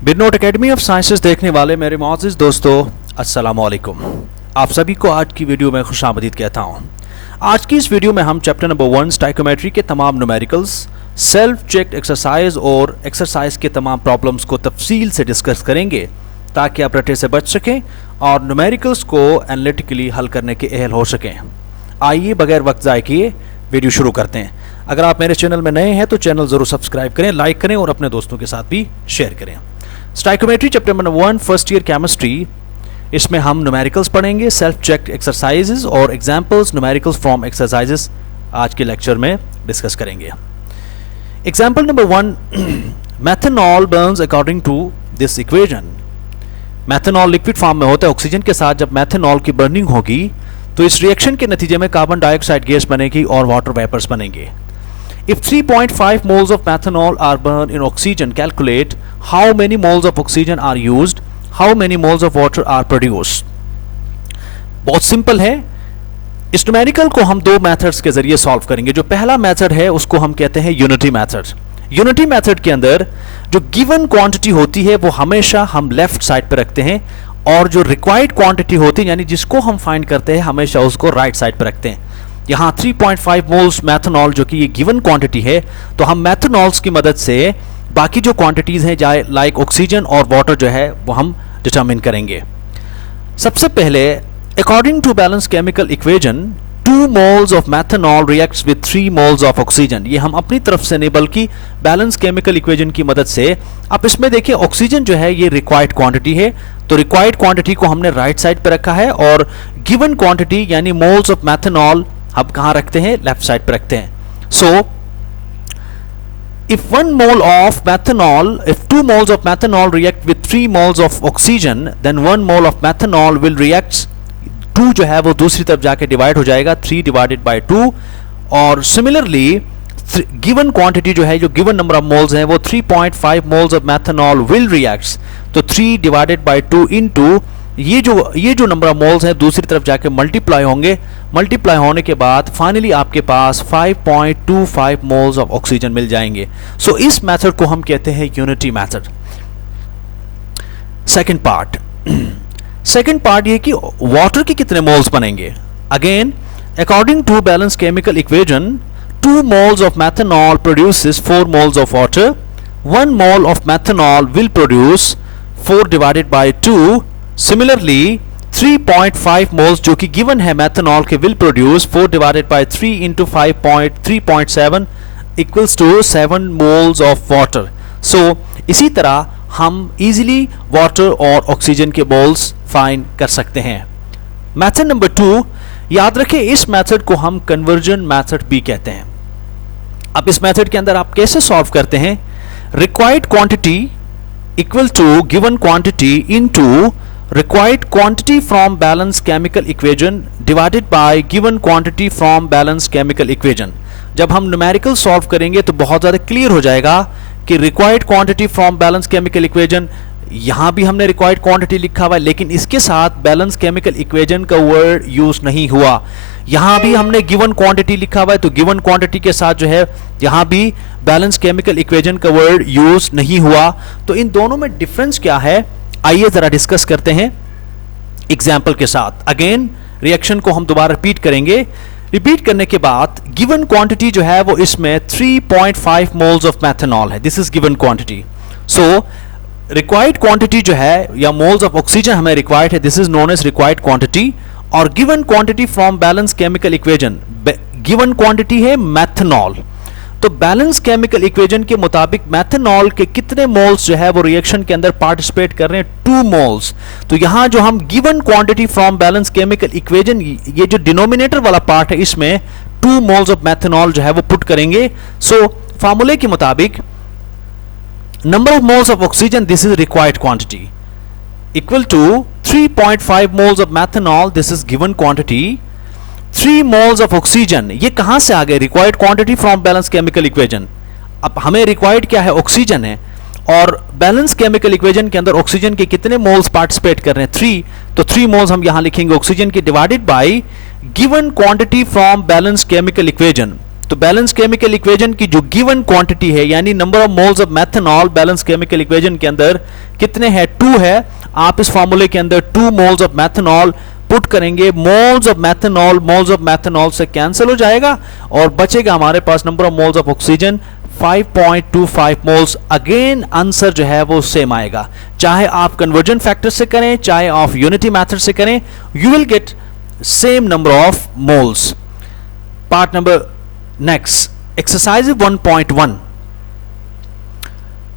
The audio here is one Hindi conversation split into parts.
बिरनोट एकेडमी ऑफ साइंसेस देखने वाले मेरे मोअज़्ज़िज़ दोस्तों, अस्सलामु अलैकुम। आप सभी को आज की वीडियो में खुशामदीद कहता हूँ। आज की इस वीडियो में हम चैप्टर नंबर 1 स्टाइकोमेट्री के तमाम न्यूमेरिकल्स, सेल्फ चेक्ड एक्सरसाइज और एक्सरसाइज के तमाम प्रॉब्लम्स को तफसील से डिस्कस करेंगे ताकि आप रटे से बच सकें और न्यूमेरिकल्स को एनालिटिकली हल करने के अहल हो सकें। आइए बगैर वक्त ज़ाय किए वीडियो शुरू करते हैं। अगर आप मेरे चैनल में नए हैं तो चैनल ज़रूर सब्सक्राइब करें, लाइक करें और अपने दोस्तों के साथ भी शेयर करें। Stoichiometry chapter number 1 first year chemistry, इसमें हम न्यूमेरिकल्स पढ़ेंगे, सेल्फ चेक्ड एक्सरसाइजेज और एग्जांपल्स न्यूमेरिकल्स फ्रॉम एक्सरसाइजेज आज के लेक्चर में डिस्कस करेंगे। Example number 1, methanol burns according to this equation. Methanol liquid form में होता है। ऑक्सीजन के साथ जब मेथनॉल की बर्निंग होगी तो इस रिएक्शन के नतीजे में कार्बन डाइऑक्साइड गैस बनेगी और वाटर वेपर्स बनेंगे। If 3.5 moles of methanol are burned in oxygen, calculate how many moles of oxygen are used, how many moles of water are produced. बहुत सिंपल है। इस न्यूमेरिकल को हम दो मेथड्स के जरिए सॉल्व करेंगे। जो पहला मेथड है उसको हम कहते हैं यूनिटी मेथड। यूनिटी मेथड के अंदर जो गिवन क्वांटिटी होती है वो हमेशा हम लेफ्ट साइड पे रखते हैं और जो रिक्वायर्ड क्वांटिटी होती है यानी जिसको हम फाइंड करते हैं हमेशा उसको राइट साइड पे रखते हैं। यहाँ 3.5 मोल्स मैथनॉल जो कि ये गिवन क्वांटिटी है, तो हम मैथनॉल्स की मदद से बाकी जो क्वांटिटीज हैं जाए लाइक ऑक्सीजन और वाटर जो है वो हम डिटरमिन करेंगे। सबसे पहले according to balance chemical equation 2 moles of methanol reacts with 3 moles of oxygen। ये हम अपनी तरफ से नहीं बल्कि बैलेंस केमिकल इक्वेशन की मदद से। आप इसमें देखिए ऑक्सीजन जो है ये रिक्वायर्ड क्वांटिटी है, तो रिक्वायर्ड क्वांटिटी को हमने राइट साइड पे रखा है और गिवन क्वांटिटी यानी मोल्स ऑफ मैथनॉल हम कहाँ रखते हैं, लेफ्ट साइड पे रखते हैं। सो if 1 mole of methanol, if 2 moles of methanol react with 3 moles of oxygen, then 1 mole of methanol will react, 2 जो है वो दूसरी तरफ जाके डिवाइड हो जाएगा 3 divided by 2। और सिमिलरली गिवन क्वांटिटी जो है, जो गिवन नंबर ऑफ मोल्स हैं वो 3.5 moles of methanol will react, तो 3 divided by 2 into ये जो नंबर ऑफ मोल्स हैं दूसरी तरफ जाके मल्टीप्लाई होंगे। मल्टीप्लाई होने के बाद फाइनली आपके पास 5.25 मोल्स ऑफ ऑक्सीजन मिल जाएंगे। सो इस मेथड को हम कहते हैं यूनिटी मेथड। सेकंड पार्ट ये कि वाटर के कितने मोल्स बनेंगे। Again according to balance chemical equation 2 moles of methanol produces 4 moles of water, 1 mole of methanol will produce 4 divided by 2। Similarly 3.5 moles जो कि गिवन है मैथनॉल के will produce 4 divided by 3 into 3.7 equals to 7 moles of water. So इसी तरह हम इजीली वाटर और ऑक्सीजन के मोल्स फाइंड कर सकते हैं। मेथड नंबर 2, याद रखें इस मेथड को हम कन्वर्जन मेथड भी कहते हैं। अब इस मेथड के अंदर आप कैसे सॉल्व करते हैं, required quantity equal to given quantity into required quantity from balanced chemical equation divided by given quantity from balanced chemical equation। जब हम न्यूमेरिकल सॉल्व करेंगे तो बहुत ज़्यादा क्लियर हो जाएगा कि required quantity from balanced chemical equation, यहाँ भी हमने required quantity लिखा हुआ है लेकिन इसके साथ balanced chemical equation का वर्ड यूज नहीं हुआ। यहाँ भी हमने given quantity लिखा हुआ है तो given quantity के साथ जो है यहाँ भी balanced chemical equation का वर्ड यूज नहीं हुआ। तो इन दोनों में डिफरेंस क्या है, आइए जरा डिस्कस करते हैं एग्जाम्पल के साथ। अगेन रिएक्शन को हम दोबारा रिपीट करेंगे। रिपीट करने के बाद गिवन क्वांटिटी जो है वो इसमें 3.5 मोल्स ऑफ मैथनॉल है। This is given quantity. So required quantity जो है या मोल्स ऑफ ऑक्सीजन हमें रिक्वायर्ड है, this is known as required quantity. और given quantity from balance chemical equation, given quantity है मैथनॉल। तो बैलेंस केमिकल इक्वेशन के मुताबिक मैथनॉल के कितने मोल्स जो है वो रिएक्शन के अंदर पार्टिसिपेट कर रहे हैं, 2 मोल्स। तो यहां जो हम given quantity from balance chemical equation, ये जो डिनोमिनेटर वाला पार्ट है इसमें 2 मोल्स ऑफ मैथनॉल जो है वो पुट करेंगे। सो फार्मूले के मुताबिक number of moles of oxygen, this is required quantity, equal to 3.5 moles of methanol, this is given quantity, 3 moles of oxygen। ये कहां से आ गए, required quantity from balance chemical equation. अब हमें रिक्वायर्ड क्या है, ऑक्सीजन है और बैलेंस केमिकल इक्वेशन के अंदर ऑक्सीजन के कितने मोल्स पार्टिसिपेट कर रहे हैं, 3। तो 3 मोल्स हम यहां लिखेंगे ऑक्सीजन की divided by given quantity from balance chemical equation. तो बैलेंस केमिकल इक्वेशन की जो गिवन क्वांटिटी है, यानी number of moles of methanol balance chemical equation के अंदर कितने हैं, 2 है। आप इस फॉर्मूले के अंदर 2 मोल्स ऑफ मेथनॉल पुट करेंगे, मोल्स ऑफ मेथनॉल से कैंसिल हो जाएगा और बचेगा हमारे पास number of moles of oxygen 5.25 moles. Again answer जो है वो सेम आएगा, चाहे आप कन्वर्जन फैक्टर से करें चाहे आप यूनिटी मेथड से करें, you will get same number of moles. Part number next exercise 1.1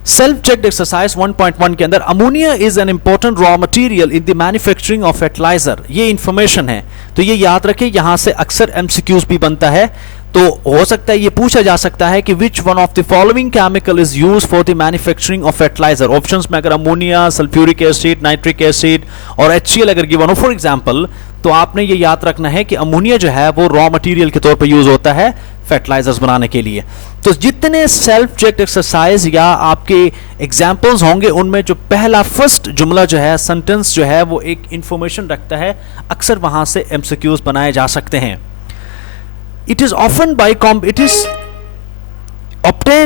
self checked exercise 1.1 के अंदर ammonia is an important raw material in the manufacturing of fertilizer, ये इंफॉर्मेशन है तो ये याद रखें, यहां से अक्सर एमसीक्यूज भी बनता है। तो हो सकता है ये पूछा जा सकता है कि which one of the following chemical is used for the manufacturing of fertilizer. Options में अगर ammonia, sulphuric acid, nitric acid और HCl अगर गिवन हो फॉर एग्जांपल, तो आपने ये याद रखना है कि अमोनिया जो है वो रॉ मटेरियल के तौर पर यूज होता है फर्टिलाइजर्स बनाने के लिए। तो जितने सेल्फ चेक्ड एक्सरसाइज या आपके एग्जांपल्स होंगे उनमें जो पहला फर्स्ट जुमला जो है, सेंटेंस जो है वो एक इंफॉर्मेशन रखता है, अक्सर वहां से एमसीक्यूज बनाए जा सकते हैं। It is obtained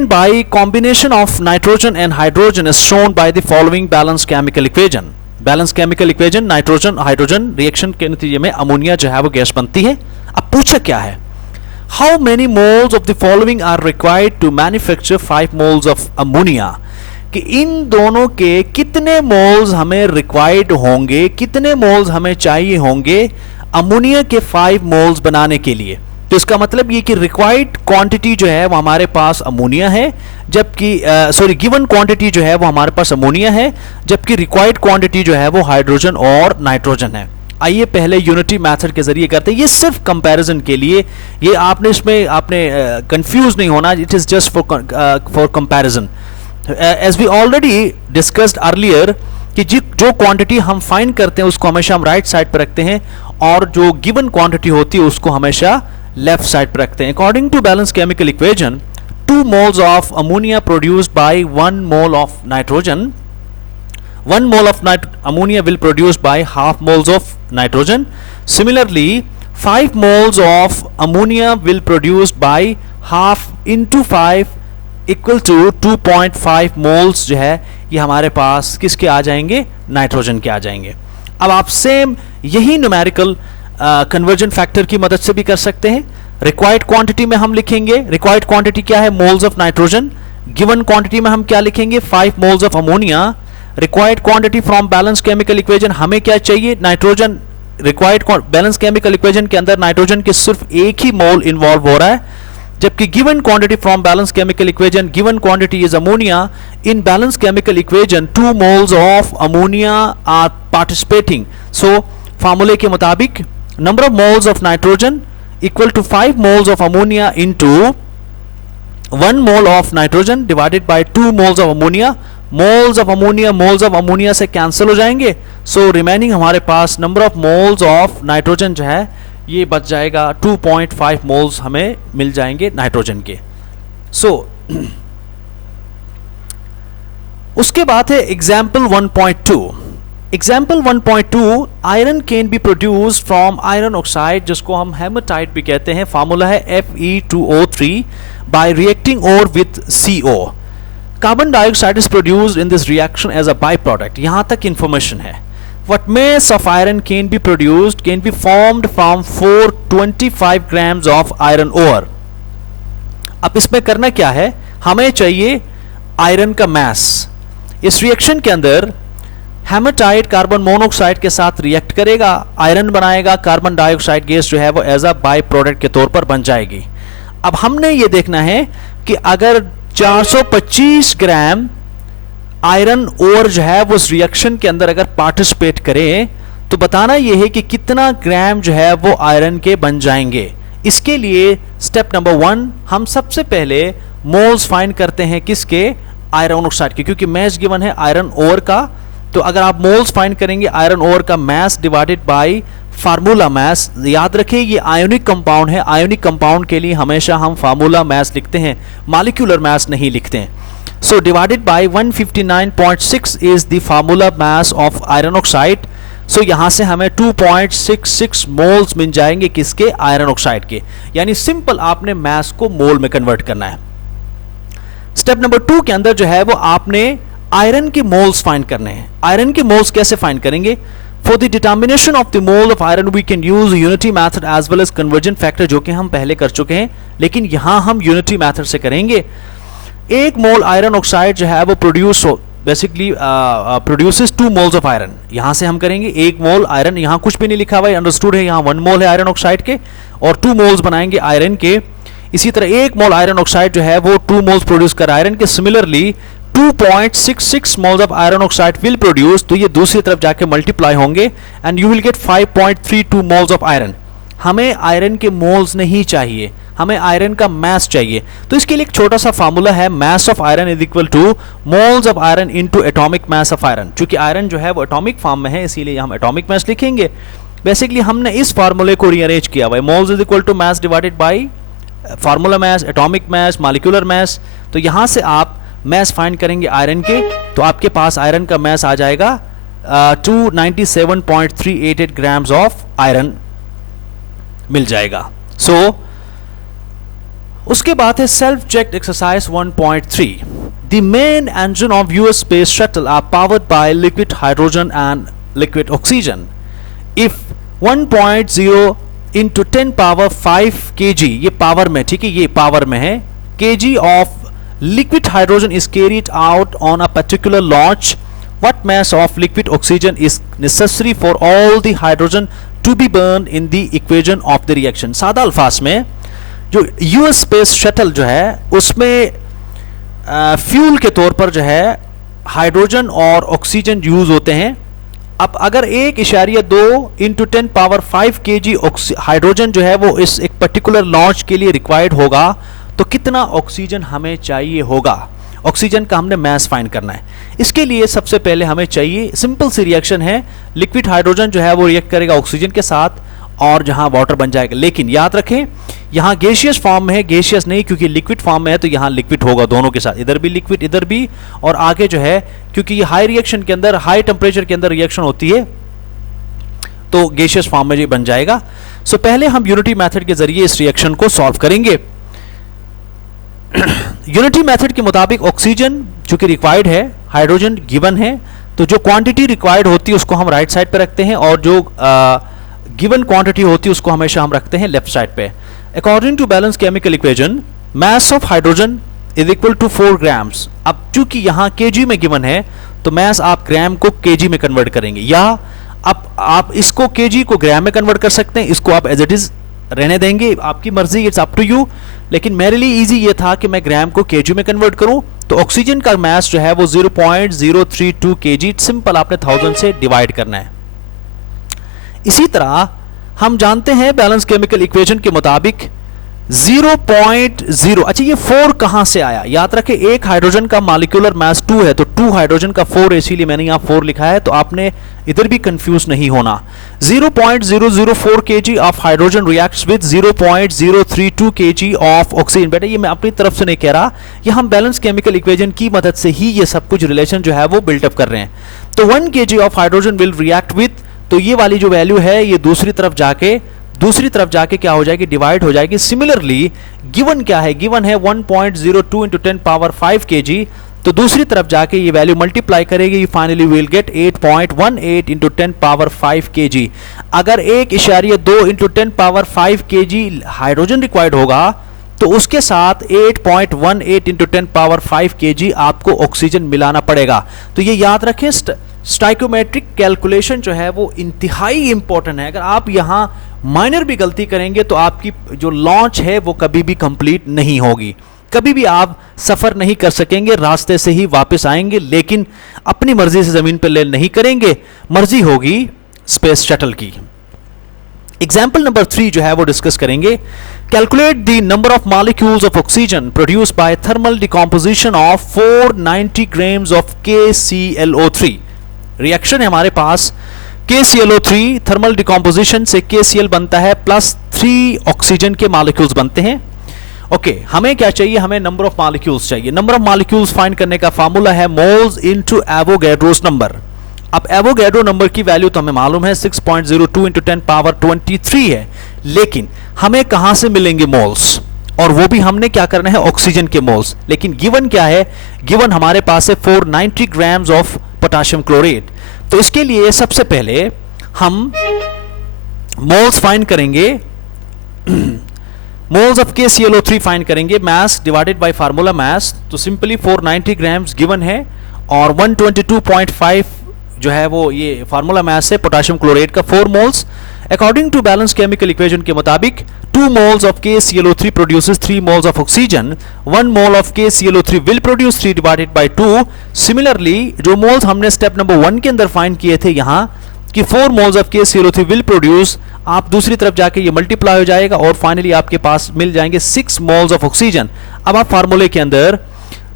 by combination of nitrogen and hydrogen is shown by the following balanced chemical equation. Balanced chemical equation nitrogen hydrogen reaction के नतीजे में अमोनिया जो है वो गैस बनती है। अब पूछा क्या है, How many moles of the following are required to manufacture 5 moles of ammonia? कि इन दोनों के कितने मोल्स हमें रिक्वायर्ड होंगे, कितने मोल्स हमें चाहिए होंगे अमोनिया के 5 मोल्स बनाने के लिए। तो इसका मतलब ये कि रिक्वायर्ड क्वांटिटी जो है वो हमारे पास अमोनिया है, जबकि गिवन क्वांटिटी जो है वो हमारे पास अमोनिया है, जबकि रिक्वायर्ड क्वांटिटी जो है वो हाइड्रोजन और नाइट्रोजन है। आइए पहले यूनिटी मेथड के जरिए करते हैं, ये सिर्फ कंपैरिजन के लिए, ये आपने कंफ्यूज नहीं होना, it is just for comparison. As we already discussed earlier कि जो क्वांटिटी हम फाइंड करते हैं उसको हमेशा हम राइट साइड पर रखते हैं और जो गिवन क्वांटिटी होती है उसको हमेशा लेफ्ट साइड पर रखते हैं। According to balance chemical equation 2 moles of ammonia produced by 1 mole of nitrogen, 1 mole of ammonia will produce by half moles of nitrogen. Similarly 5 moles of ammonia will produced by half into 5 equal to 2.5 moles जो है ये हमारे पास किसके आ जाएंगे, नाइट्रोजन के आ जाएंगे। अब आप सेम यही न्यूमेरिकल कन्वर्जन फैक्टर की मदद से भी कर सकते हैं। रिक्वायर्ड क्वांटिटी में हम लिखेंगे, रिक्वायर्ड क्वांटिटी क्या है, moles of nitrogen. Given quantity में हम क्या लिखेंगे, 5 moles of ammonia. Required quantity from balance chemical equation हमें क्या चाहिए, nitrogen. Required balance chemical equation के अंदर नाइट्रोजन के सिर्फ एक ही मोल इन्वॉल्व हो रहा है, जबकि given quantity from balance chemical equation, given quantity is ammonia. In balance chemical equation 2 moles of ammonia are participating. So फार्मूले के मुताबिक number of moles of nitrogen equal to 5 moles of ammonia into 1 mole of nitrogen divided by 2 moles of ammonia. moles of ammonia से कैंसिल हो जाएंगे, so remaining हमारे पास number of moles of nitrogen जो है ये बच जाएगा 2.5 moles हमें मिल जाएंगे नाइट्रोजन के। so उसके बाद है example 1.2। Example 1.2 iron can be produced from iron oxide, जिसको हम हेमाटाइट भी कहते हैं। फार्मूला है Fe2O3 बाय रिएक्टिंग और with CO। Carbon dioxide is produced in this reaction as a by product. यहां तक इंफॉर्मेशन है। What mass of iron can be produced can be formed from 425 grams of iron ore। अब इसमें करना क्या है, हमें चाहिए आयरन का मास। इस रिएक्शन के अंदर हेमाटाइट कार्बन मोनोऑक्साइड के साथ रिएक्ट करेगा, आयरन बनाएगा, कार्बन डाइऑक्साइड गैस जो है वो एज अ बाई प्रोडक्ट के तौर पर बन जाएगी। अब हमने ये देखना है कि अगर 425 ग्राम आयरन ओर जो है वो उस रिएक्शन के अंदर अगर पार्टिसिपेट करें तो बताना ये है कि कितना ग्राम जो है वो आयरन के बन जाएंगे। इसके लिए स्टेप नंबर 1 हम सबसे पहले मोल्स फाइंड करते हैं किसके, आयरन ऑक्साइड के, क्योंकि मैस गिवन है आयरन ओर का। तो अगर आप मोल्स फाइंड करेंगे आयरन ओर का मास डिवाइडेड बाय फार्मूला मास। याद रखिए ये आयोनिक कंपाउंड है, आयोनिक कंपाउंड के लिए हमेशा हम फार्मूला मास लिखते हैं, मॉलिक्यूलर मास नहीं लिखते हैं। So divided by 159.6 is the formula mass of iron oxide. So यहां से हमें 2.66 मोल्स मिल जाएंगे किसके, आयरन ऑक्साइड के। यानी सिंपल आपने मास को मोल में कन्वर्ट करना है। स्टेप नंबर 2 के अंदर जो है वो आपने आयरन के मोल्स फाइंड करने हैं। आयरन के मोल्स कैसे फाइंड करेंगे? For the determination of the mole of iron we can use unity method as well as conversion factor, जो कि हम पहले कर चुके हैं, लेकिन यहां हम यूनिटी मेथड से करेंगे। एक मोल आयरन ऑक्साइड जो है वो produce basically produces 2 moles of iron. यहां से हम करेंगे 1 मोल आयरन, यहां कुछ भी नहीं लिखा हुआ है, अंडरस्टूड है, यहां 1 मोल है आयरन ऑक्साइड के और 2 मोल्स बनाएंगे आयरन के। इसी तरह 1 मोल आयरन ऑक्साइड जो है वो 2 मोल्स प्रोड्यूस कर आयरन के। Similarly 2.66 moles of iron oxide will produce, तो ये दूसरी तरफ जाके मल्टीप्लाई होंगे and you will gate 5.32 moles of iron. हमें आयरन के मोल्स नहीं चाहिए, हमें आयरन का मास चाहिए। तो इसके लिए एक छोटा सा फार्मूला है, mass of iron is equal two moles of iron into atomic mass of iron. क्योंकि आयरन जो है वो एटॉमिक फॉर्म में है, इसीलिए हम एटॉमिक मास लिखेंगे। बेसिकली हमने इस फार्मूले को रीअरेंज किया हुआ है, moles is equal to mass divided by formula mass, atomic mass, molecular mass. तो यहां से आप मास फाइंड करेंगे आयरन के, तो आपके पास आयरन का मास आ जाएगा 297.388 ग्राम्स ऑफ आयरन मिल जाएगा। सो उसके बाद है self check exercise 1.3। The main engine of US space shuttle are powered by liquid hydrogen and liquid oxygen. If 1.0 into 10 power 5 kg, ये पावर में, ठीक है, ये पावर में है, kg of liquid hydrogen is carried out on a particular launch, what mass of liquid oxygen is necessary for all the hydrogen to be burned in the equation of the reaction? सादा अल्फाज में जो यूएस स्पेस शटल जो है उसमें फ्यूल के तौर पर जो है हाइड्रोजन और ऑक्सीजन यूज होते हैं। अब अगर 1.2 इंटू 10 पावर 5 kg हाइड्रोजन जो है वो इस एक पर्टिकुलर लॉन्च के लिए रिक्वायर्ड होगा, तो कितना ऑक्सीजन हमें चाहिए होगा? ऑक्सीजन का हमने मास फाइंड करना है। इसके लिए सबसे पहले हमें चाहिए, सिंपल सी रिएक्शन है, लिक्विड हाइड्रोजन जो है वो रिएक्ट करेगा ऑक्सीजन के साथ और जहां वाटर बन जाएगा। लेकिन याद रखें यहां गैसियस फॉर्म में है, गैसियस नहीं, क्योंकि लिक्विड फॉर्म में है तो यहां लिक्विड होगा दोनों के साथ, इधर भी लिक्विड इधर भी, और आगे जो है क्योंकि ये हाई रिएक्शन के अंदर, हाई टेम्परेचर के अंदर रिएक्शन होती है तो गैसियस फॉर्म में ये बन जाएगा। सो पहले हम यूनिटी मेथड के जरिए इस रिएक्शन को सॉल्व करेंगे। यूनिटी मेथड के मुताबिक ऑक्सीजन जो कि रिक्वायर्ड है, हाइड्रोजन गिवन है, तो जो क्वांटिटी रिक्वायर्ड होती है उसको हम राइट साइड पे रखते हैं और जो गिवन क्वांटिटी होती है उसको हमेशा हम रखते हैं लेफ्ट साइड पे। According to balance chemical equation, mass of hydrogen is equal to 4 grams. अब चूंकि यहाँ केजी में गिवन है तो मास आप ग्राम को केजी में कन्वर्ट करेंगे, या अब आप इसको केजी को ग्राम में कन्वर्ट कर सकते हैं, इसको आप एज इट इज रहने देंगे, आपकी मर्जी, इट्स अप टू यू। लेकिन मेरे लिए इजी ये था कि मैं ग्राम को केजी में कन्वर्ट करूं। तो ऑक्सीजन का मास जो है वो 0.032 kg, सिंपल आपने 1000 से डिवाइड करना है। इसी तरह हम जानते हैं बैलेंस केमिकल इक्वेशन के मुताबिक 0.0, अच्छा ये 4 कहां से आया? याद रखें एक हाइड्रोजन का मॉलिक्यूलर मास 2 है, तो 2 हाइड्रोजन का 4 है, इसीलिए मैंने यहां 4 लिखा है, तो आपने इधर भी कंफ्यूज नहीं होना। 0.004 kg of hydrogen reacts with 0.032 kg of oxygen. बेटा ये मैं अपनी तरफ से नहीं कह रहा, ये हम बैलेंस केमिकल इक्वेशन की मदद से ही ये सब कुछ रिलेशन जो है वो बिल्डअप कर रहे हैं। तो 1 kg of hydrogen will react with, तो ये वाली जो वैल्यू है ये दूसरी तरफ जाके क्या हो जाएगी? डिवाइड हो जाएगी। सिमिलरली गिवन क्या है? गिवन है 1.02 इंटू 10 पावर 5 kg, तो दूसरी तरफ जाके ये वैल्यू मल्टीप्लाई करेगी, finally will get 8.18 into 10 power 5 kg। अगर 1.2 into 10 power 5 kg hydrogen required होगा तो उसके साथ 8.18 इंटू 10 पावर 5 kg आपको ऑक्सीजन मिलाना पड़ेगा। तो ये याद रखें, स्टाइकोमेट्रिक कैलकुलेशन जो है वो इंतहाई इंपॉर्टेंट है। अगर आप यहाँ माइनर भी गलती करेंगे तो आपकी जो लॉन्च है वो कभी भी कंप्लीट नहीं होगी, कभी भी आप सफर नहीं कर सकेंगे, रास्ते से ही वापस आएंगे, लेकिन अपनी मर्जी से जमीन पर लैंड नहीं करेंगे, मर्जी होगी स्पेस शटल की। एग्जाम्पल नंबर 3 जो है वो डिस्कस करेंगे। Calculate the number of molecules of oxygen produced by thermal decomposition of 490 grams of KClO3। Reaction है हमारे पास KClO3, थर्मल डिकम्पोजिशन से KCl बनता है प्लस 3 ऑक्सीजन के मॉलिक्यूल्स बनते हैं। ओके, हमें क्या चाहिए? हमें नंबर ऑफ मॉलिक्यूल्स चाहिए। नंबर ऑफ मॉलिक्यूल्स फाइंड करने का फार्मूला है मोल्स इनटू एवोगैड्रोस नंबर। अब एवोगैड्रो नंबर की वैल्यू तो हमें मालूम है 6.02 इंटू 10 पावर 23 है, लेकिन हमें कहां से मिलेंगे मोल्स, और वो भी हमने क्या करना है, ऑक्सीजन के मोल्स। लेकिन गिवन क्या है, गिवन हमारे पास है 490 ग्राम्स ऑफ पोटेशियम क्लोरेट। तो इसके लिए सबसे पहले हम मोल्स फाइंड करेंगे, मोल्स ऑफ KClO3 फाइंड करेंगे, मास डिवाइडेड बाय फार्मूला मास। तो सिंपली 490 ग्राम्स गिवन है और 122.5 जो है वो ये फार्मूला मास है पोटेशियम क्लोरेट का 4 moles. According to balance chemical equation के मुताबिक 2 moles of KClO3 produces 3 moles of oxygen, 1 mole of KClO3 will produce 3 divided by 2। Similarly जो moles हमने स्टेप नंबर 1 के अंदर फाइंड किए थे यहाँ कि 4 moles of KClO3 will produce, आप दूसरी तरफ जाके ये मल्टीप्लाई हो जाएगा और फाइनली आपके पास मिल जाएंगे 6 moles of oxygen। अब आप फार्मूले के अंदर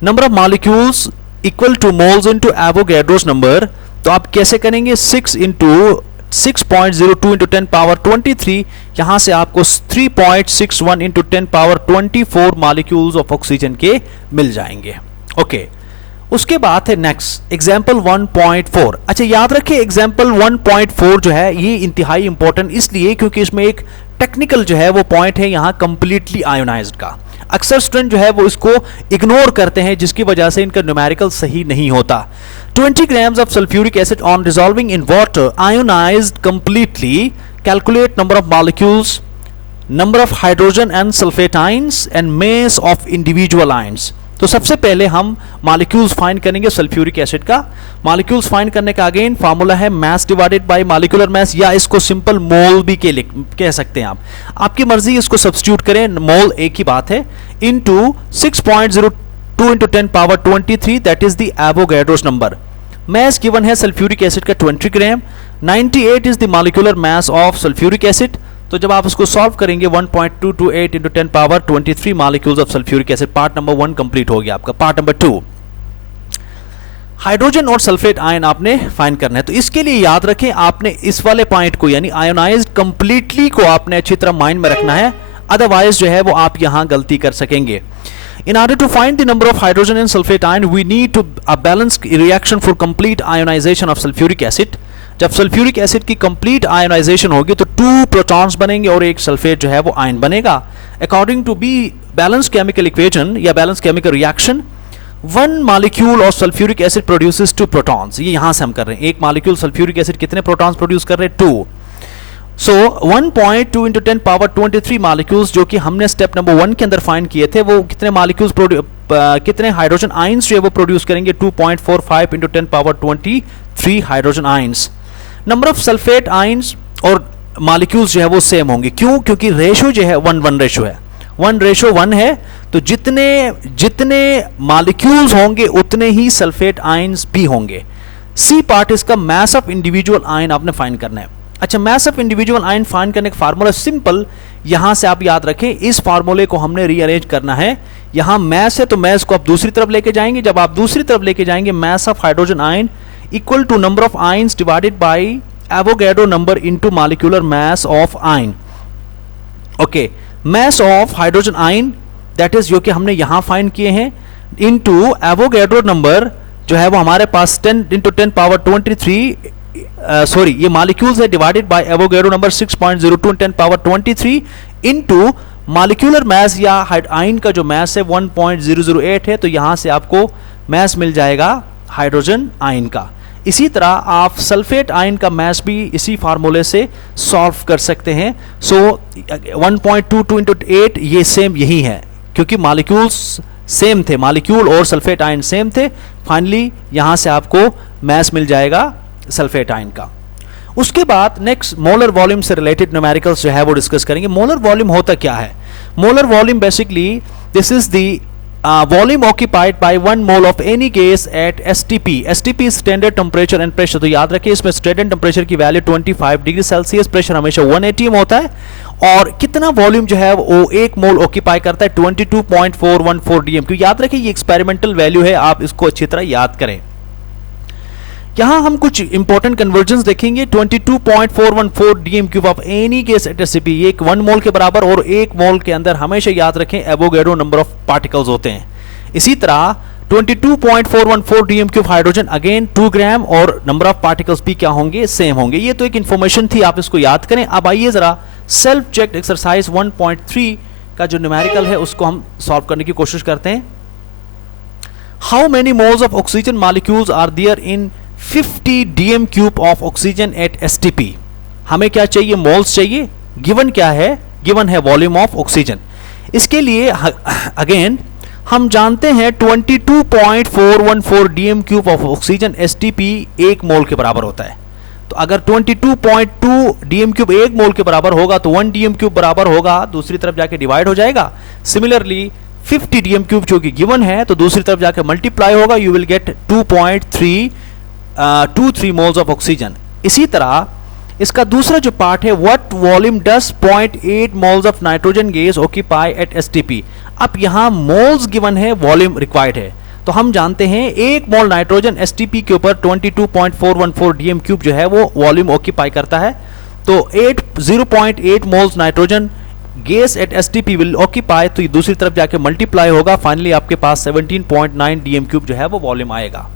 number of molecules equal two moles into Avogadro's number, तो आप कैसे करेंगे, 6 इंटू 6.02 इंटू 10 पावर 23, यहां से आपको 3.61 into 10 power 24 molecules of oxygen के मिल जाएंगे। ओके, उसके बाद है नेक्स्ट एग्जांपल 1.4। अच्छा याद रखें एग्जांपल 1.4 जो है ये इंतहाई इंपॉर्टेंट इसलिए क्योंकि इसमें एक टेक्निकल जो है वो पॉइंट है यहाँ कंप्लीटली आयोनाइज्ड का। अक्सर स्टूडेंट जो है वो इसको इग्नोर करते हैं जिसकी वजह से इनका न्यूमेरिकल सही नहीं होता। 20 grams of sulfuric acid on dissolving in water ionized completely, calculate number of molecules, number of hydrogen and sulfate ions and mass of individual ions। तो सबसे पहले हम मॉलिक्यूल्स फाइंड करेंगे सल्फ्यूरिक एसिड का। मॉलिक्यूल्स फाइंड करने का अगेन फार्मूला है मास डिवाइडेड बाय मॉलिक्यूलर मास, या इसको सिंपल मोल भी कह सकते हैं आप, आपकी मर्जी, इसको सब्स्टिट्यूट करें, मोल एक ही बात है, into 6.02 into 10 power 23, that is the Avogadro's number. Mass given है सल्फ्यूरिक एसिड का 20 ग्राम, 98 is the molecular mass of sulphuric acid. तो जब आप उसको सॉल्व करेंगे 1.228 into 10 power 23 molecules of sulphuric acid, part number 1 complete हो गया आपका। पार्ट नंबर 2 हाइड्रोजन और सल्फेट आयन आपने फाइंड करना है। तो इसके लिए याद रखें आपने इस वाले पॉइंट को यानी आयोनाइज्ड कंप्लीटली को आपने अच्छी तरह माइंड में रखना है, अदरवाइज जो है वो आप यहां गलती कर सकेंगे। In order to find the number of hydrogen and sulfate ion, we need to a balanced reaction for complete ionization of sulfuric acid। जब सल्फ्यूरिक एसिड की कंप्लीट आयोनाइजेशन होगी तो 2 प्रोटॉन्स बनेंगे और एक सल्फेट जो है वो आयन बनेगा। According to be balance chemical equation या balance chemical reaction, 1 molecule of sulphuric acid produces 2 protons. ये यहां से हम कर रहे हैं, एक मॉलिक्यूल सल्फ्यूरिक एसिड कितने प्रोटॉन्स प्रोड्यूस कर रहे हैं, 2। सो 1.2 इंटू 10 पावर 23 मॉलिक्यूल्स जो कि हमने स्टेप नंबर 1 के अंदर फाइंड किए थे, वो कितने मॉलिक्यूल्स कितने हाइड्रोजन आयंस जो है वो प्रोड्यूस करेंगे, 2.45 into 10 power 23 hydrogen ions. Number of sulphate ions और मॉलिक्यूल्स जो है वो सेम होंगे, क्यों, क्योंकि रेशो जो है 1:1 रेशो है, 1:1 है। तो जितने मॉलिक्यूल्स होंगे उतने ही सल्फेट आयंस भी होंगे। सी पार्ट इसका मास ऑफ इंडिविजुअल आयन आपने फाइंड करना है। अच्छा, mass of individual ion find करने का फार्मूला सिंपल, यहां से आप याद रखें, इस फार्मूले को हमने रीअरेंज करना है। यहां मास है तो मास को आप दूसरी तरफ लेके जाएंगे, जब आप दूसरी तरफ लेके जाएंगे mass of hydrogen ion equal to number of ions divided by Avogadro number into molecular mass of ion. Okay, mass of hydrogen ion that is जो कि हमने यहां फाइंड किए हैं इनटू एवोगैड्रो नंबर जो है वो हमारे पास 10 इंटू 10 पावर 23 सॉरी ये मॉलिक्यूल्स है divided by Avogadro number 6.02 10 power 23 into molecular mass या आयन का जो मास है 1.008 है। तो यहां से आपको मास मिल जाएगा हाइड्रोजन आयन का। इसी तरह आप सल्फेट आयन का मास भी इसी फार्मूले से सॉल्व कर सकते हैं। सो 1.22 इंटू 8 ये सेम यही है क्योंकि मॉलिक्यूल्स सेम थे, मॉलिक्यूल और सल्फेट आयन सेम थे। फाइनली यहां से आपको मास मिल जाएगा सल्फेट आयन का। उसके बाद नेक्स्ट मोलर वॉल्यूम से रिलेटेड न्यूमेरिकल्स जो है वो डिस्कस करेंगे। मोलर वॉल्यूम होता क्या है? Molar volume basically this is the volume occupied by 1 mole of any gas at STP। STP is standard temperature and pressure। तो याद रखिए इसमें स्टैंडर्ड टेम्परेचर की वैल्यू 25 डिग्री सेल्सियस, प्रेशर हमेशा 1 atm होता है और कितना वॉल्यूम जो है वो 1 मोल ऑक्यूपाई करता है 22.414 dm। याद रखिए ये एक्सपेरिमेंटल वैल्यू है, आप इसको अच्छी तरह याद करें। यहां हम कुछ इंपॉर्टेंट कन्वर्जन्स देखेंगे। 22.414 dm³ of any gas at STP, ये 1 मोल के बराबर और 1 मोल के अंदर हमेशा याद रखें एवोगैड्रो नंबर ऑफ पार्टिकल्स होते हैं। इसी तरह 22.414 डीएम क्यूब हाइड्रोजन, अगेन 2 ग्राम, और नंबर ऑफ पार्टिकल्स भी क्या होंगे, सेम होंगे। ये तो एक इंफॉर्मेशन थी, आप इसको याद करें। अब आइए जरा सेल्फ चेक एक्सरसाइज 1.3 का जो न्यूमेरिकल है उसको हम सॉल्व करने की कोशिश करते हैं। How many moles of oxygen molecules are there in 50 dm cube of oxygen at STP. हमें क्या चाहिए, मोल्स चाहिए। गिवन क्या है, गिवन है वॉल्यूम ऑफ ऑक्सीजन। इसके लिए अगेन हम जानते हैं 22.414 DM cube of oxygen STP 1 मोल के बराबर होता है। तो अगर 22.2 डीएम क्यूब 1 मोल के बराबर होगा तो 1 डीएम क्यूब बराबर होगा, दूसरी तरफ जाके डिवाइड हो जाएगा। सिमिलरली 50 डीएम क्यूब जो कि गिवन है तो दूसरी तरफ जाके मल्टीप्लाई होगा, you will get 2.323 moles of oxygen. इसी तरह इसका दूसरा जो पार्ट है, what volume does 0.8 moles of nitrogen gas occupy at STP. अब यहां मोल्स गिवन है, वॉल्यूम रिक्वायर्ड है। तो हम जानते हैं 1 मोल नाइट्रोजन एसटीपी के ऊपर 22.414 डीएम क्यूब जो है वो वॉल्यूम ऑक्यूपाई करता है। तो 0.8 moles nitrogen gas at STP will occupy, तो दूसरी तरफ जाके मल्टीप्लाई होगा, फाइनली आपके पास 17.9 डीएम क्यूब जो है वो वॉल्यूम आएगा।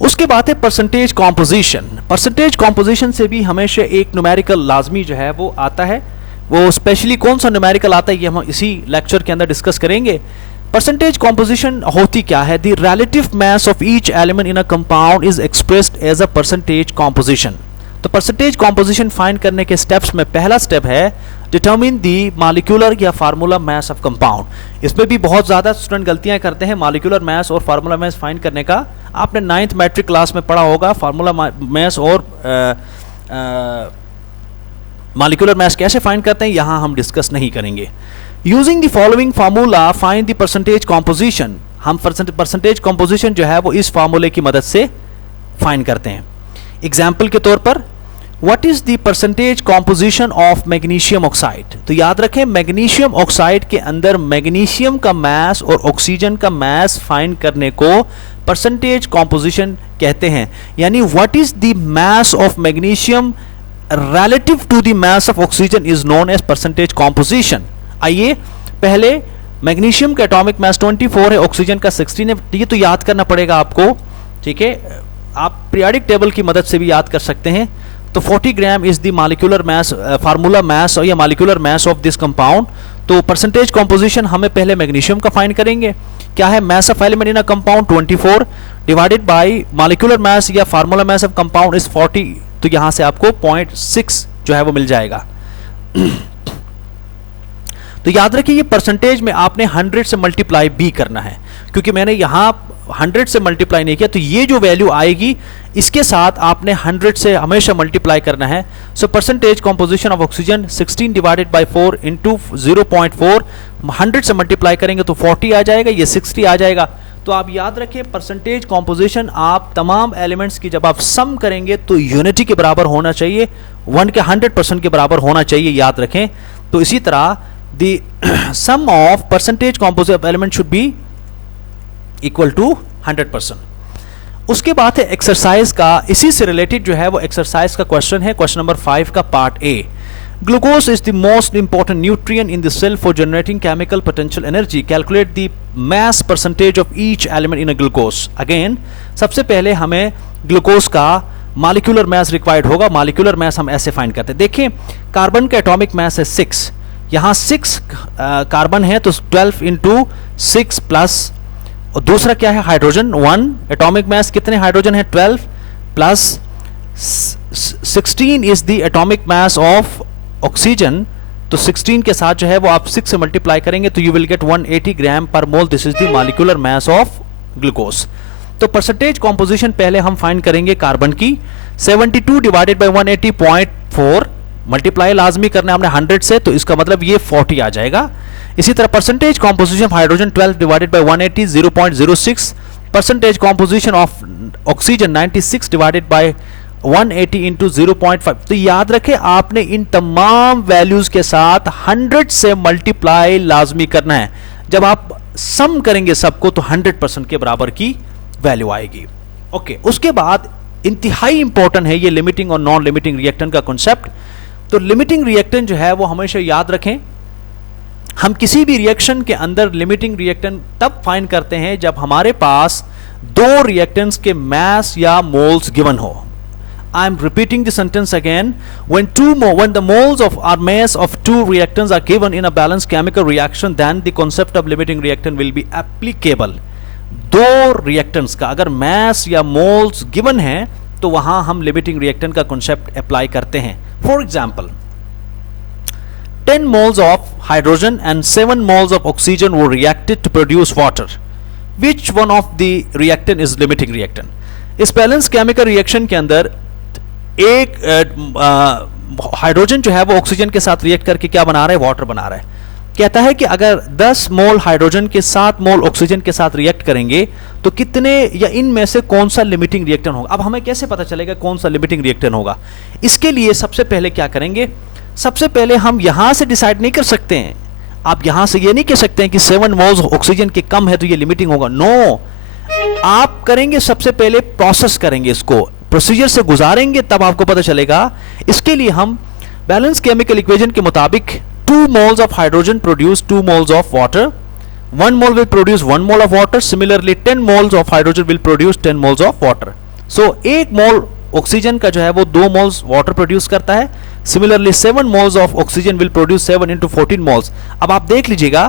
उसके बाद है परसेंटेज कॉम्पोजिशन। परसेंटेज कॉम्पोजिशन से भी हमेशा एक न्यूमेरिकल लाजमी जो है वो आता है। वो स्पेशली कौन सा न्यूमेरिकल आता है ये हम इसी लेक्चर के अंदर डिस्कस करेंगे। परसेंटेज कॉम्पोजिशन होती क्या है, the relative mass of each element in a compound is expressed as a percentage composition. तो परसेंटेज कॉम्पोजिशन फाइंड करने के स्टेप्स में पहला स्टेप है डिटरमिन दी मॉलिक्यूलर या फार्मूला मास ऑफ कंपाउंड। इसमें भी बहुत ज़्यादा स्टूडेंट गलतियां करते हैं मॉलिक्यूलर मास और फार्मूला मास फाइंड करने का। आपने 9th मैट्रिक क्लास में पढ़ा होगा फार्मूला मास और मॉलिक्यूलर मास कैसे फाइंड करते हैं, यहाँ हम डिस्कस नहीं करेंगे। Using the following formula find the percentage composition. हम परसेंटेज कॉम्पोजिशन जो है वो इस फार्मूले की मदद से फाइंड करते हैं। एग्जाम्पल के तौर पर what is the percentage composition of magnesium oxide. तो याद रखें मैग्नीशियम ऑक्साइड के अंदर मैग्नीशियम का मास और ऑक्सीजन का मास फाइंड करने को परसेंटेज कॉम्पोजिशन कहते हैं। यानी what is the mass of magnesium relative to the mass of oxygen is known as percentage composition। आइए पहले मैग्नीशियम का एटॉमिक मास 24 है, ऑक्सीजन का 16 है। ये तो याद करना पड़ेगा आपको, ठीक है। आप पीरियोडिक टेबल की मदद से भी याद कर सकते हैं। तो 40 gram is the molecular mass, formula mass या molecular mass of this compound. तो परसेंटेज कॉम्पोजिशन हमें पहले मैग्नीशियम का फाइंड करेंगे। क्या है, mass of element in a compound 24 divided by molecular mass या formula mass of compound is 40। तो यहां से आपको 0.6 जो है वो मिल जाएगा। तो याद रखिए ये परसेंटेज में आपने 100 से मल्टीप्लाई भी करना है, क्योंकि मैंने यहां 100 से मल्टीप्लाई नहीं किया। तो ये जो वैल्यू आएगी इसके साथ आपने 100 से हमेशा मल्टीप्लाई करना है। So percentage composition of oxygen 16 divided by 4 into 0.4, 100 से मल्टीप्लाई करेंगे तो 40 आ जाएगा, ये 60 आ जाएगा। तो आप याद रखें परसेंटेज कॉम्पोजिशन आप तमाम एलिमेंट्स की जब आप सम करेंगे तो यूनिटी के बराबर होना चाहिए, 1 के 100% के बराबर होना चाहिए, याद रखें। तो इसी तरह the sum of percentage composition of element should be equal to 100%। उसके बाद है एक्सरसाइज का, इसी से रिलेटेड जो है वो एक्सरसाइज का क्वेश्चन है, क्वेश्चन नंबर 5 का part A. Glucose is the most important nutrient in the cell for generating chemical potential energy. Calculate the mass percentage of each element in a glucose. Again, सबसे पहले हमें ग्लूकोज का मॉलिक्यूलर मास रिक्वायर्ड होगा। मॉलिक्यूलर मास हम ऐसे फाइंड करते हैं। देखिए कार्बन का एटॉमिक मास है 6, यहाँ 6 कार्बन है तो 12 इंटू 6 प्लस, और दूसरा क्या है हाइड्रोजन 1, एटॉमिक मास कितने हाइड्रोजन है 12 plus 16 is the atomic mass of oxygen. तो 16 के साथ जो है वो आप 6 से मल्टीप्लाई करेंगे तो यू विल गेट 180 ग्राम पर mole. This is the molecular mass of glucose. तो परसेंटेज कॉम्पोजिशन पहले हम फाइंड करेंगे कार्बन की, 72 डिवाइडेड बाय 180.4, मल्टीप्लाई लाजमी करना है हमने 100 से, तो इसका मतलब ये 40 आ जाएगा। इसी तरह percentage composition of hydrogen 12 divided by 180 0.06, percentage composition of oxygen 96 divided by 180 into 0.5। तो याद रखें आपने इन तमाम वैल्यूज के साथ 100 से मल्टीप्लाई लाजमी करना है। जब आप सम करेंगे सबको तो 100% के बराबर की वैल्यू आएगी। ओके, उसके बाद इंतहाई इंपॉर्टेंट है ये लिमिटिंग और नॉन लिमिटिंग रिएक्टेंट का कॉन्सेप्ट। तो लिमिटिंग रिएक्टेंट जो है वो हमेशा याद रखें हम किसी भी रिएक्शन के अंदर लिमिटिंग रिएक्टेंट तब फाइंड करते हैं जब हमारे पास दो रिएक्टेंट्स के मास या मोल्स गिवन हो. I am repeating the sentence again. When the moles of or mass of two reactants are given in a balanced chemical reaction, then the concept of limiting reactant will be applicable. दो reactants का अगर mass या moles given है तो वहां हम limiting reactant का concept apply करते हैं. For example, 10 moles of hydrogen and 7 moles of oxygen were reacted to produce water. Which one of the reactant is limiting reactant? इस balanced chemical reaction के अंदर एक हाइड्रोजन जो है वो ऑक्सीजन के साथ रिएक्ट करके क्या बना रहा है, वाटर बना रहा है. कहता है कि अगर 10 मोल हाइड्रोजन के 7 मोल ऑक्सीजन के साथ रिएक्ट करेंगे तो कितने या इनमें से कौन सा लिमिटिंग रिएक्टेंट होगा. अब हमें कैसे पता चलेगा कौन सा लिमिटिंग रिएक्टेंट होगा. इसके लिए सबसे पहले क्या करेंगे, सबसे पहले हम यहां से डिसाइड नहीं कर सकते हैं. आप यहां से ये नहीं कह सकते हैं कि 7 मोल्स ऑक्सीजन के कम है तो ये लिमिटिंग होगा. नो, आप करेंगे सबसे पहले प्रोसेस करेंगे, इसको प्रोसीजर से गुजारेंगे, तब आपको पता चलेगा. इसके लिए हम बैलेंस केमिकल इक्वेशन के मुताबिक 2 moles of hydrogen produce 2 moles of water, 1 mole will produce 1 mole of water, similarly 10 moles of hydrogen will produce 10 moles of water. So 1 mole oxygen का जो है वो 2 moles वाटर प्रोड्यूस करता है. Similarly 7 moles of oxygen will produce 7 into 14 moles. अब आप देख लीजिएगा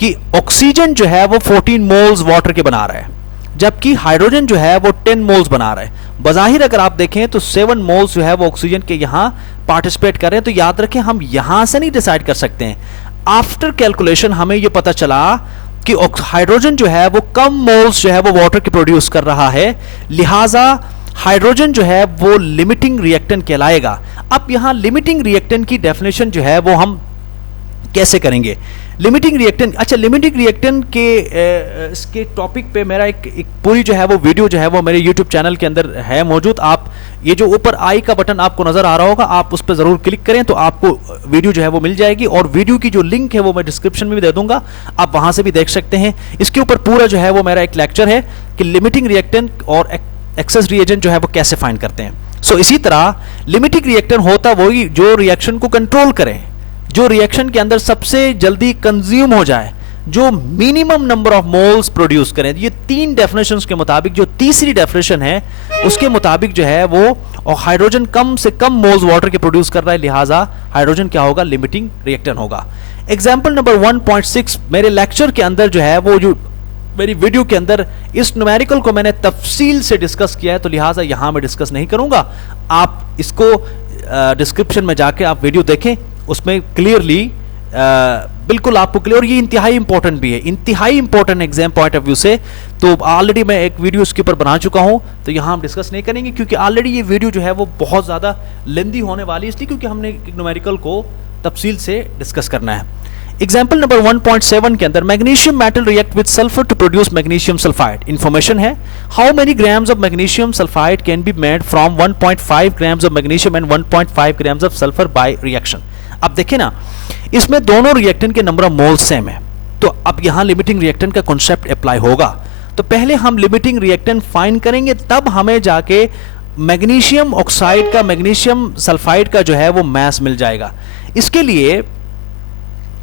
कि ऑक्सीजन जो है वो 14 moles वाटर के बना रहा है, जबकि हाइड्रोजन जो है वो 10 मोल्स बना रहा है. बज़ाहिर अगर आप देखें तो 7 मोल्स जो है वो ऑक्सीजन के यहाँ पार्टिसिपेट कर रहे हैं. तो याद रखें हम यहाँ से नहीं डिसाइड कर सकते हैं. आफ्टर कैलकुलेशन हमें ये पता चला कि हाइड्रोजन जो है वो कम मोल्स जो है वो वाटर के प्रोड्यूस कर रहा है, लिहाजा हाइड्रोजन जो है वो लिमिटिंग रिएक्टेंट कहलाएगा. अब यहाँ लिमिटिंग रिएक्टेंट की डेफिनेशन जो है वो हम कैसे करेंगे. लिमिटिंग रिएक्टेंट, अच्छा लिमिटिंग रिएक्टेंट के इसके टॉपिक पे मेरा एक पूरी जो है वो वीडियो जो है वो मेरे यूट्यूब चैनल के अंदर है मौजूद. आप ये जो ऊपर आई का बटन आपको नजर आ रहा होगा, आप उस पर जरूर क्लिक करें तो आपको वीडियो जो है वो मिल जाएगी. और वीडियो की जो लिंक है वो मैं डिस्क्रिप्शन में भी दे दूंगा, आप वहां से भी देख सकते हैं. इसके ऊपर पूरा जो है वो मेरा एक लेक्चर है कि लिमिटिंग रिएक्टेंट और एक्सेस रिएजेंट जो है वो कैसे फाइंड करते हैं. सो इसी तरह लिमिटिंग रिएक्टेंट होता वही जो रिएक्शन को कंट्रोल करें, जो रिएक्शन के अंदर सबसे जल्दी कंज्यूम हो जाए, जो minimum number of moles produce करें. ये 3 डेफिनेशंस के मुताबिक, जो तीसरी डेफिनेशन है उसके मुताबिक जो है वो, और हाइड्रोजन कम से कम मोल्स वाटर के प्रोड्यूस कर रहा है, लिहाजा हाइड्रोजन क्या होगा, लिमिटिंग रिएक्टेंट होगा. एग्जाम्पल नंबर 1.6 मेरे लेक्चर के अंदर जो है वो, जो मेरी वीडियो के अंदर इस न्यूमेरिकल को मैंने तफसील से डिस्कस किया है, तो लिहाजा यहां मैं डिस्कस नहीं करूंगा. आप इसको डिस्क्रिप्शन में जाके आप वीडियो देखें, उसमें क्लियरली बिल्कुल आपको क्लियर. और ये इंतहाई इंपॉर्टेंट भी है, इंतहाई important exam point of view से. तो ऑलरेडी मैं एक वीडियो इसके ऊपर बना चुका हूं, तो यहां हम डिस्कस नहीं करेंगे क्योंकि ऑलरेडी ये वीडियो जो है वो बहुत ज़्यादा लेंदी होने वाली है, इसलिए क्योंकि हमने न्यूमेरिकल को तफसील से डिस्कस करना है. एग्जाम्पल नंबर 1.7 के अंदर magnesium metal react with sulphur to produce magnesium sulphide. Information है, how many grams of magnesium sulphide can be made from 1.5 grams of magnesium and 1.5 grams of sulphur by reaction. अब देखिए ना, इसमें दोनों रिएक्टेंट के नंबर ऑफ मोल्स सेम है, तो अब यहां लिमिटिंग रिएक्टेंट का कॉन्सेप्ट अप्लाई होगा. तो पहले हम लिमिटिंग रिएक्टेंट फाइंड करेंगे, तब हमें जाके मैग्नीशियम ऑक्साइड का, मैग्नीशियम सल्फाइड का जो है वो मास मिल जाएगा. इसके लिए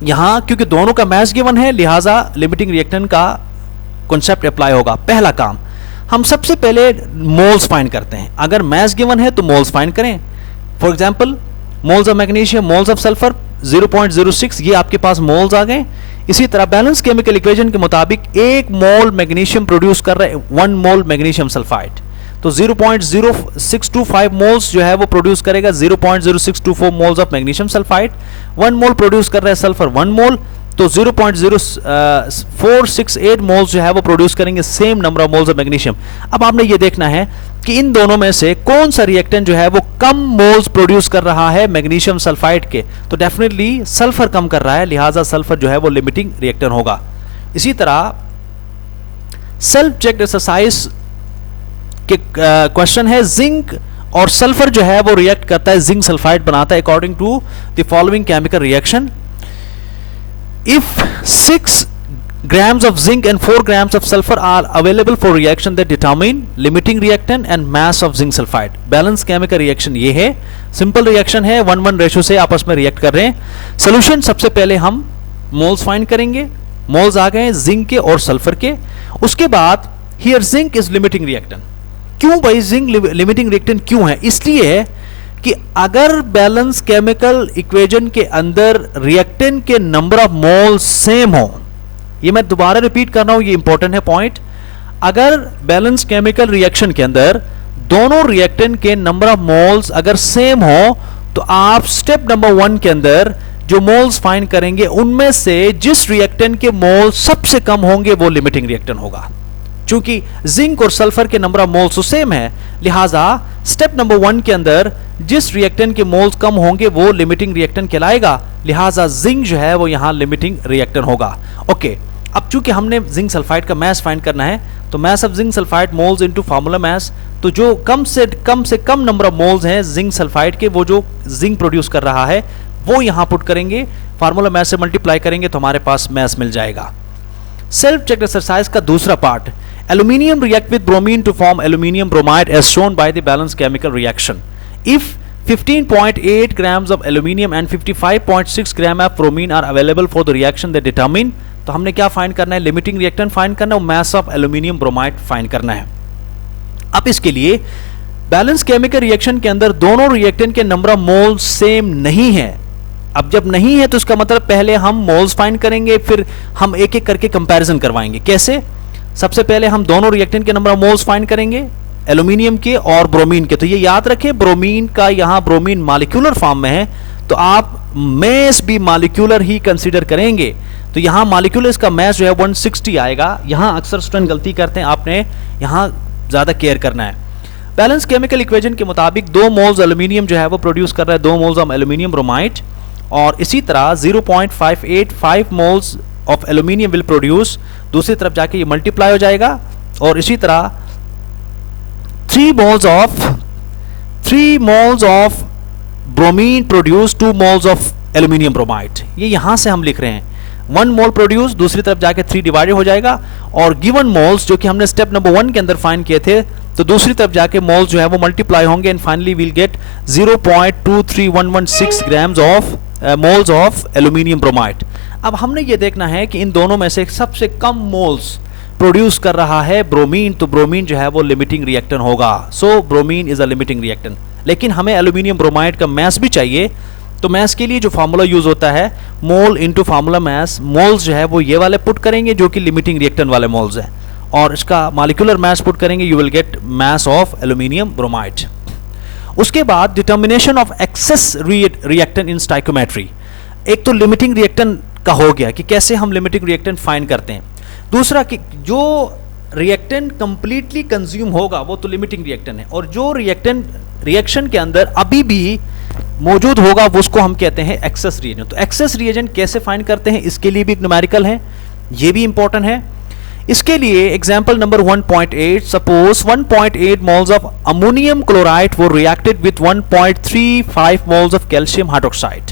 यहां क्योंकि दोनों का मास गिवन है, लिहाजा लिमिटिंग रिएक्टेंट का कॉन्सेप्ट अप्लाई होगा. पहला काम, हम सबसे पहले मोल्स फाइंड करते हैं. अगर मास गिवन है तो मोल्स फाइंड करें. For example moles of magnesium, moles of sulphur 0.06, ये आपके पास मोल्स आ गए. इसी तरह बैलेंस केमिकल इक्वेशन के मुताबिक 1 मोल मैग्नीशियम प्रोड्यूस कर रहा है 1 मोल मैग्नीशियम सल्फाइड, तो 0.0625 मोल्स जो है वो प्रोड्यूस करेगा 0.0624 moles of magnesium sulphide. 1 mole produce कर रहा है सल्फर 1 मोल, तो 0.0468 मोल्स जो है वो प्रोड्यूस करेंगे same number of moles of magnesium. अब आपने ये देखना है कि इन दोनों में से कौन सा रिएक्टेंट जो है वो कम मोल्स प्रोड्यूस कर रहा है मैग्नीशियम सल्फाइड के. तो डेफिनेटली सल्फर कम कर रहा है, लिहाजा सल्फर जो है वो लिमिटिंग रिएक्टेंट होगा. इसी तरह सेल्फ चेक एक्सरसाइज के क्वेश्चन है, जिंक और सल्फर जो है वो रिएक्ट करता है, जिंक सल्फाइड बनाता है according to the following chemical reaction. If 6 grams of zinc and 4 grams of sulfur are available for reaction, that determine limiting reactant and mass of zinc sulfide. Balance chemical reaction ये है, simple reaction है, 1:1 रेशो से आपस में रिएक्ट कर रहे हैं. सोल्यूशन सबसे पहले हम मोल्स फाइंड करेंगे, मोल्स आ गए जिंक के और सल्फर के। उसके बाद here zinc is limiting reactant. क्यों भाई जिंक लिमिटिंग रिएक्टेंट क्यों है? इसलिए कि अगर बैलेंस केमिकल इक्वेशन के अंदर रिएक्टेंट के नंबर ऑफ मोल्स सेम हो, ये मैं दोबारा रिपीट कर रहा हूं, ये इंपॉर्टेंट है पॉइंट। अगर बैलेंस केमिकल रिएक्शन के अंदर दोनों रिएक्टेंट के नंबर ऑफ मोल्स अगर सेम हो, तो आप स्टेप नंबर 1 के अंदर जो मोल्स फाइंड करेंगे उनमें से जिस रिएक्टेंट के मोल सबसे कम होंगे वो लिमिटिंग रिएक्टेंट होगा। चूंकि जिंक और सल्फर के नंबर ऑफ मोल्स तो सेम है, लिहाजा स्टेप नंबर 1 के अंदर जिस रिएक्टेंट के मोल्स कम होंगे वो लिमिटिंग रिएक्टेंट कहलाएगा, लिहाजा जिंक जो है वो यहां लिमिटिंग रिएक्टेंट होगा। ओके, अब चूंकि हमने जिंक सल्फाइड का मास फाइंड करना है, तो mass of zinc sulphide moles into formula mass, तो जो कम से कम नंबर ऑफ मोल्स हैं जिंक सल्फाइड के, वो जो जिंक प्रोड्यूस कर रहा है वो यहां पुट करेंगे, फार्मूला मास से मल्टीप्लाई करेंगे तो हमारे पास मास मिल जाएगा। सेल्फ चेक एक्सरसाइज का दूसरा part, aluminium react with bromine to form aluminium bromide as shown by the balance chemical reaction. If 15.8 grams of aluminium and 55.6 gram of bromine are available for the reaction that determine, तो हमने क्या फाइंड करना है? लिमिटिंग रिएक्टेंट फाइंड करना है, mass of aluminium bromide find करना है। अब इसके लिए बैलेंस केमिकल रिएक्शन के अंदर दोनों रिएक्टेंट के नंबर ऑफ मोल्स सेम नहीं है। अब जब नहीं है तो इसका मतलब पहले हम मोल्स फाइंड करेंगे, फिर हम एक एक करके कंपैरिजन करवाएंगे। कैसे? सबसे पहले हम दोनों रिएक्टेंट के नंबर ऑफ मोल्स फाइंड करेंगे, एल्यूमिनियम के और ब्रोमीन के। तो ये याद रखें, ब्रोमीन का यहां ब्रोमीन मॉलिक्यूलर फॉर्म में है, तो आप मैस भी मॉलिक्यूलर ही कंसीडर करेंगे। तो यहां मॉलिक्यूलर इसका मैस जो है 160 आएगा। यहां अक्सर स्टूडेंट गलती करते हैं, आपने यहां ज्यादा केयर करना है। बैलेंस केमिकल इक्वेशन के मुताबिक 2 मोल्स एल्यूमिनियम जो है वो प्रोड्यूस कर रहा है 2 मोल्स ऑफ एल्यूमिनियम ब्रोमाइड, और इसी तरह 0.585 moles of aluminium will produce, दूसरी तरफ जाके ये मल्टीप्लाई हो जाएगा, और इसी तरह 3 moles of bromine produce 2 moles of aluminium bromide। ये यहां से हम लिख रहे हैं 1 मोल प्रोड्यूस, दूसरी तरफ जाके 3 डिवाइडेड हो जाएगा, और गिवन मोल्स जो कि हमने स्टेप नंबर 1 के अंदर फाइंड किए थे, तो दूसरी तरफ जाके मोल्स जो है वो मल्टीप्लाई होंगे, and finally we'll get 0.23116 grams of moles of aluminium bromide. अब हमने ये देखना है कि इन दोनों में से सबसे कम मोल्स प्रोड्यूस कर रहा है ब्रोमीन, तो ब्रोमीन जो है वो लिमिटिंग रिएक्टेंट होगा। So bromine is a limiting reactant. लेकिन हमें एल्यूमिनियम ब्रोमाइड का मास भी चाहिए, तो मास के लिए जो फार्मूला यूज होता है मोल इनटू फार्मूला मास, मोल्स जो है वो ये वाले पुट करेंगे जो कि लिमिटिंग रिएक्टेंट वाले मोल्स हैं, और इसका मॉलिक्यूलर मास पुट करेंगे, you will get mass of aluminium bromide. उसके बाद determination of excess reactant in stoichiometry. एक तो लिमिटिंग रिएक्टेंट का हो गया कि कैसे हम लिमिटिंग रिएक्टेंट फाइंड करते हैं। दूसरा कि जो रिएक्टेंट कंप्लीटली कंज्यूम होगा वो तो लिमिटिंग रिएक्टेंट है, और जो रिएक्टेंट रिएक्शन के अंदर अभी भी मौजूद होगा वो उसको हम कहते हैं एक्सेस रिएजेंट। तो एक्सेस रिएजेंट कैसे फाइंड करते हैं, इसके लिए भी एक न्यूमेरिकल है, ये भी इंपॉर्टेंट है। इसके लिए example number 1.8, suppose 1.8 moles of ammonium chloride वो reacted with 1.35 moles of calcium hydroxide.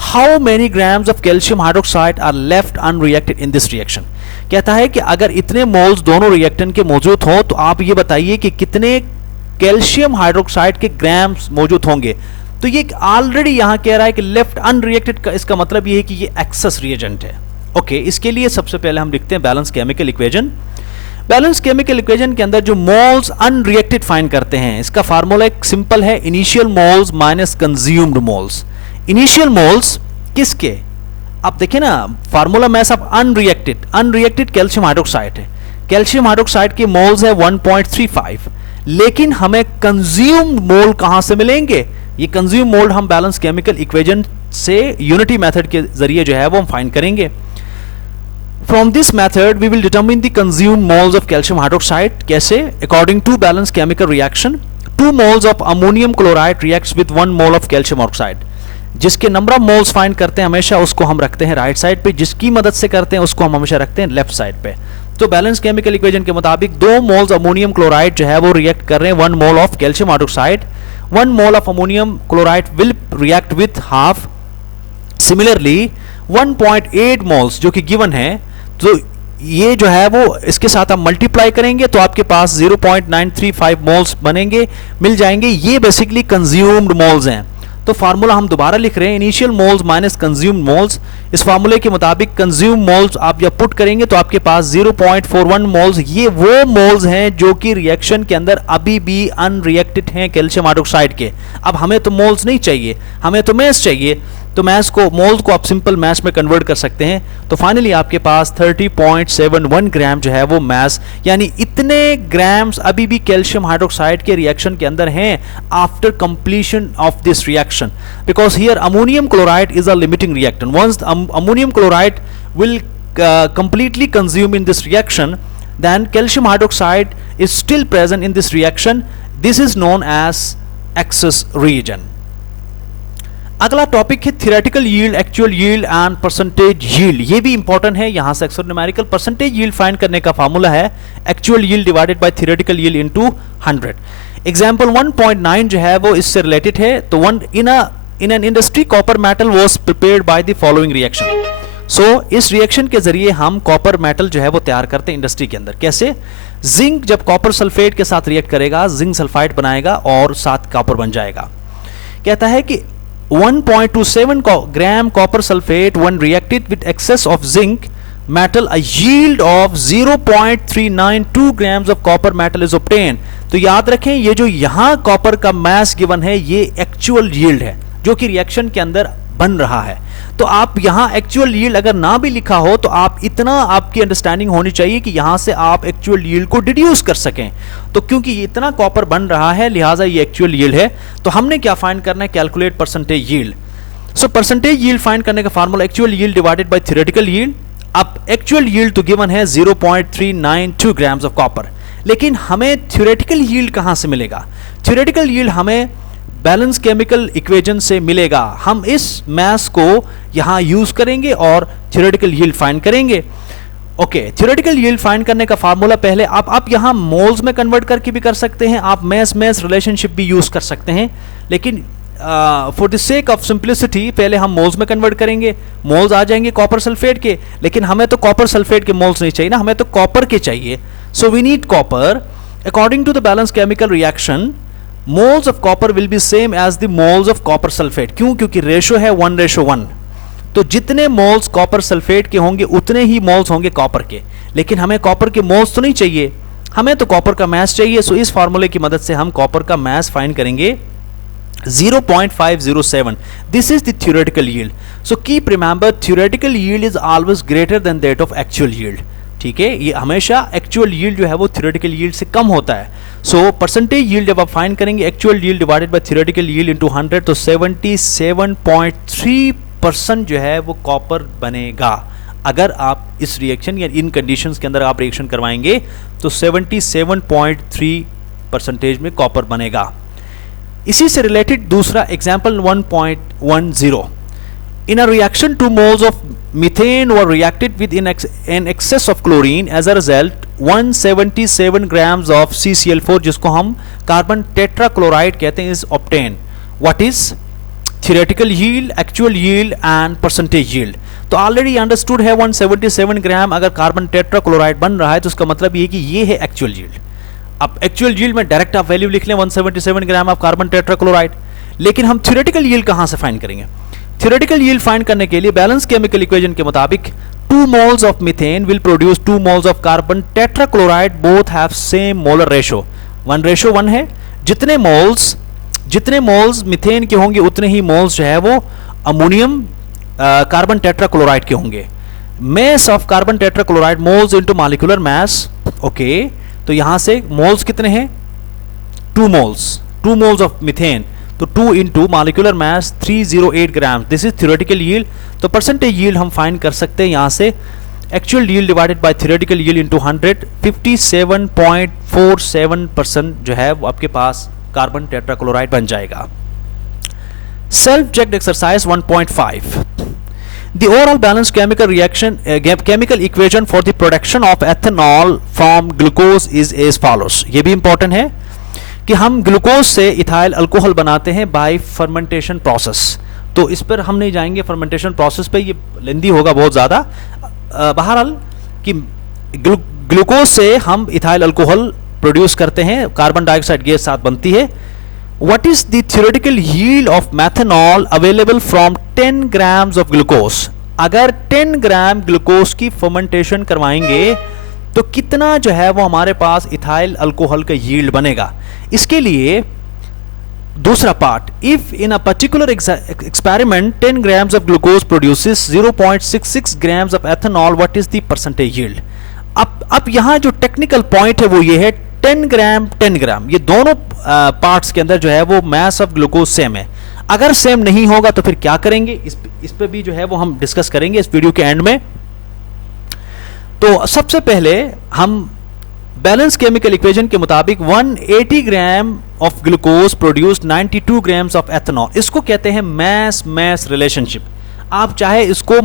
How many grams of calcium hydroxide are left unreacted in this reaction. कहता है कि अगर इतने मोल्स दोनों रिएक्टेंट के मौजूद हो, तो आप ये बताइए कि कितने कैल्शियम हाइड्रोक्साइड के ग्राम्स मौजूद होंगे। तो ये ऑलरेडी यहां कह रहा है कि लेफ्ट अनरिएक्टेड का इसका मतलब ये है कि ये एक्सेस रिएजेंट है। ओके, इसके लिए सबसे पहले हम लिखते हैं balance chemical equation. Balance chemical equation के अंदर जो मोल्स अनरिएक्टेड फाइंड करते हैं, इसका फार्मूला एक सिंपल है, initial moles minus consumed moles. Initial moles किसके? आप देखिए ना, formula mass of unreacted calcium hydroxide है, कैल्शियम हाइड्रोक्साइड के मोल्स है 1.35, लेकिन हमें कंज्यूम्ड मोल कहां से मिलेंगे? ये कंज्यूम मोल हम बैलेंस केमिकल इक्वेशन से यूनिटी मेथड के जरिए जो है वो हम फाइंड करेंगे। From this method we will determine the consumed moles of calcium hydroxide. कैसे? According to balance chemical reaction 2 moles of ammonium chloride reacts with 1 mole of calcium oxide. जिसके नंबर ऑफ मोल्स फाइंड करते हैं हमेशा उसको हम रखते हैं राइट साइड पे, जिसकी मदद से करते हैं उसको हम हमेशा रखते हैं लेफ्ट साइड पे। तो बैलेंस केमिकल इक्वेशन के मुताबिक 2 मोल्स अमोनियम क्लोराइड जो है वो रिएक्ट कर रहे हैं 1 mole of calcium hydroxide. 1 mole of ammonium chloride will react with half. Similarly 1.8 moles जो कि गिवन है, तो ये जो है वो इसके साथ आप मल्टीप्लाई करेंगे तो आपके पास 0.935 मोल्स बनेंगे, मिल जाएंगे। ये बेसिकली कंज्यूम्ड मोल्स हैं। तो फार्मूला हम दोबारा लिख रहे हैं, initial moles minus consumed moles. इस फार्मूले के मुताबिक कंज्यूम मोल्स आप जब पुट करेंगे तो आपके पास 0.41 मोल्स, ये वो मोल्स हैं जो कि रिएक्शन के अंदर अभी भी अनरिएक्टेड हैं कैल्शियम हाइड्रोक्साइड के। अब हमें तो मोल्स नहीं चाहिए, हमें तो मैस चाहिए, तो मैस को, मोल्स को आप सिंपल मैस में कन्वर्ट कर सकते हैं। तो फाइनली आपके पास 30.71 ग्राम जो है वो मैस, यानी इतने ग्राम्स अभी भी कैल्शियम हाइड्रोक्साइड के रिएक्शन के अंदर हैं after completion of this reaction, because here ammonium chloride is a limiting reactant. Once ammonium chloride will completely consume in this reaction, then calcium hydroxide is still present in this reaction. This is known as excess reagent. अगला टॉपिक है theoretical yield, actual yield and percentage yield. ये भी इंपॉर्टेंट है, यहां से अक्सर न्यूमेरिकल परसेंटेज यील्ड फाइंड करने का फार्मूला है actual yield divided by theoretical yield into 100। Example 1.9 जो है वो इससे रिलेटेड है। तो in an industry copper metal was prepared by the following reaction. So इस रिएक्शन के जरिए हम कॉपर मेटल जो है वो तैयार करते हैं इंडस्ट्री के अंदर। कैसे? जिंक जब कॉपर सल्फेट के साथ रिएक्ट करेगा, जिंक सल्फाइड बनाएगा और साथ कॉपर बन जाएगा। कहता है कि 1.27 gram copper sulphate when reacted with excess of zinc metal, a yield of 0.392 grams of copper metal is obtained। तो याद रखें, ये जो यहां कॉपर का मास गिवन है ये एक्चुअल यील्ड है जो कि रिएक्शन के अंदर बन रहा है। तो आप यहां एक्चुअल यील्ड अगर ना भी लिखा हो तो आप इतना आपकी अंडरस्टैंडिंग होनी चाहिए कि यहां से आप एक्चुअल यील्ड को डिड्यूस कर सकें। तो क्योंकि इतना कॉपर बन रहा है लिहाजा ये एक्चुअल यील्ड है। तो हमने क्या फाइंड करना है? Calculate percentage yield. So percentage yield find करने का formula actual yield divided by theoretical yield. अब एक्चुअल यील्ड तो गिवन है 0.392 ग्राम्स ऑफ कॉपर, लेकिन हमें थियोरेटिकल यील्ड कहां से मिलेगा? थियोरेटिकल यील्ड हमें बैलेंस केमिकल इक्वेशन से मिलेगा। हम इस मैथ्स को यहां यूज करेंगे और थियोरेटिकल यील्ड फाइंड करेंगे। ओके, थियोरेटिकल यील्ड फाइंड करने का फार्मूला पहले आप यहां मोल्स में कन्वर्ट करके भी कर सकते हैं, आप मैस रिलेशनशिप भी यूज कर सकते हैं, लेकिन for the sake of simplicity पहले हम मोल्स में कन्वर्ट करेंगे। मोल्स आ जाएंगे कॉपर सल्फेट के, लेकिन हमें तो कॉपर सल्फेट के मोल्स नहीं चाहिए ना, हमें तो कॉपर के चाहिए। So we need copper. According to the balance chemical reaction, moles of copper will be same as the moles of copper sulphate. क्यों? क्योंकि रेशो है 1:1। तो जितने मोल्स कॉपर सल्फेट के होंगे उतने ही मोल्स होंगे कॉपर के, लेकिन हमें कॉपर के मोल्स तो नहीं चाहिए, हमें तो कॉपर का मास चाहिए। सो इस फार्मूले की मदद से हम कॉपर का मास फाइंड करेंगे 0.507। This is the theoretical yield. So keep remember, theoretical yield is always greater than that of actual yield. ठीक है, ये हमेशा एक्चुअल यील्ड जो है वो थियोरेटिकल यील्ड से कम होता है। सो परसेंटेज यील्ड जब आप फाइंड करेंगे actual yield divided by theoretical yield into 100, तो 77.3% जो है वो कॉपर बनेगा। अगर आप इस रिएक्शन या इन कंडीशंस के अंदर आप रिएक्शन करवाएंगे तो 77.3% में कॉपर बनेगा। इसी से रिलेटेड दूसरा example 1.10। In a reaction, 2 moles of methane were reacted with in excess of chlorine. As a result, 177 grams of CCl4, जिसको हम कार्बन टेट्राक्लोराइड कहते हैं, is obtained. What is theoretical yield, actual yield and percentage yield? तो ऑलरेडी अंडरस्टूड है 177 ग्राम अगर कार्बन टेट्राक्लोराइड बन रहा है तो उसका मतलब ये है कि ये है एक्चुअल यील्ड। अब एक्चुअल यील्ड में डायरेक्ट आप वैल्यू लिख लें 177 ग्राम ऑफ कार्बन टेट्राक्लोराइड, लेकिन हम थियोरेटिकल यील्ड कहां से फाइंड करेंगे? थियोरेटिकल यील्ड फाइंड करने के लिए बैलेंस केमिकल इक्वेशन के मुताबिक 2 moles of methane will produce 2 moles of carbon tetrachloride, both have same molar ratio 1:1 है। जितने मोल्स मीथेन के होंगे उतने ही मोल्स जो है वो अमोनियम कार्बन टेट्राक्लोराइड के होंगे। Mass of carbon tetrachloride moles into molecular mass. Okay, तो यहां से मोल्स कितने हैं? 2 मोल्स ऑफ मीथेन, तो 2 into molecular mass 308 gram. This is theoretical yield. तो परसेंटेज यील्ड हम फाइंड कर सकते हैं यहां से actual yield divided by theoretical yield into 100, 57.47% जो है वो आपके पास कार्बन टेट्राक्लोराइड बन जाएगा। Self checked exercise 1.5। The overall balanced chemical reaction chemical equation for the production of ethanol from glucose is as follows। ये भी इंपॉर्टेंट है कि हम ग्लूकोज से इथाइल अल्कोहल बनाते हैं बाय फर्मेंटेशन प्रोसेस। तो इस पर हम नहीं जाएंगे फर्मेंटेशन प्रोसेस पे, ये लेंदी होगा बहुत ज़्यादा। बहरहाल कि ग्लूकोज से हम इथाइल अल्कोहल प्रोड्यूस करते हैं, कार्बन डाइऑक्साइड गैस साथ बनती है। What is the theoretical yield of methanol available from 10 grams of glucose? अगर 10 ग्राम ग्लूकोज की फर्मेंटेशन करवाएंगे तो कितना जो है वो हमारे पास इथाइल अल्कोहल का यील्ड बनेगा। इसके लिए दूसरा part, if in a particular experiment 10 grams of glucose produces 0.66 grams of ethanol, what is the percentage yield? अब यहाँ जो टेक्निकल पॉइंट है वो ये है 10 ग्राम ये दोनों पार्ट्स के अंदर जो है वो मास ऑफ ग्लूकोज सेम है। अगर सेम नहीं होगा तो फिर क्या करेंगे, इस पे भी जो है वो हम डिस्कस करेंगे इस वीडियो के एंड में। तो सबसे पहले हम बैलेंस केमिकल इक्वेशन के मुताबिक 180 gram of glucose produced 92 grams of ethanol, इसको कहते हैं मैस रिलेशनशिप। आप चाहे इसको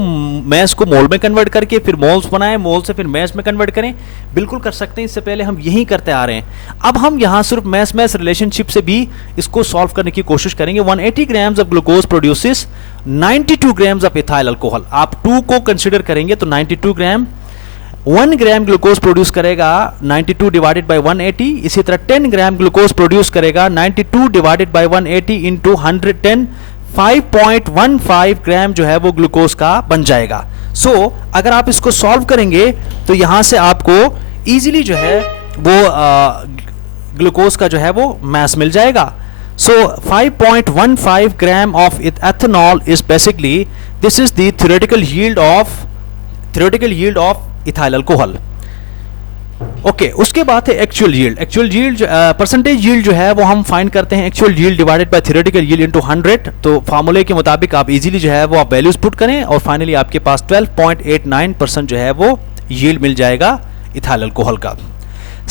मैस को मोल में कन्वर्ट करके फिर मोल्स बनाएं, मोल से फिर मैस में कन्वर्ट करें, बिल्कुल कर सकते हैं। इससे पहले हम यही करते आ रहे हैं। अब हम यहां सिर्फ मैस रिलेशनशिप से भी इसको सॉल्व करने की कोशिश करेंगे। 180 grams of glucose produces 92 grams of ethyl alcohol. आप 2 को कंसिडर करेंगे तो 92 ग्राम, 1 ग्राम ग्लूकोज प्रोड्यूस करेगा 92 डिवाइडेड बाय 180। इसी तरह 10 ग्राम ग्लूकोज प्रोड्यूस करेगा 92 डिवाइडेड बाय 180 इंटू 110, 5.15 ग्राम जो है वो ग्लूकोज का बन जाएगा। सो अगर आप इसको सॉल्व करेंगे तो यहां से आपको इजीली जो है वो ग्लूकोज का जो है वो मास मिल जाएगा। सो 5.15 gram of ethanol is basically this is the theoretical yield of ethyl alcohol. Okay, उसके बाद है एक्चुअल यील्ड। परसेंटेज यील्ड जो है वो हम फाइंड करते हैं actual yield divided bye theoretical yield into 100। तो फार्मूले के मुताबिक आप इजीली जो है वो आप वैल्यूज पुट करें और फाइनली आपके पास 12.89% जो है वो यील्ड मिल जाएगा इथाइल अल्कोहल का।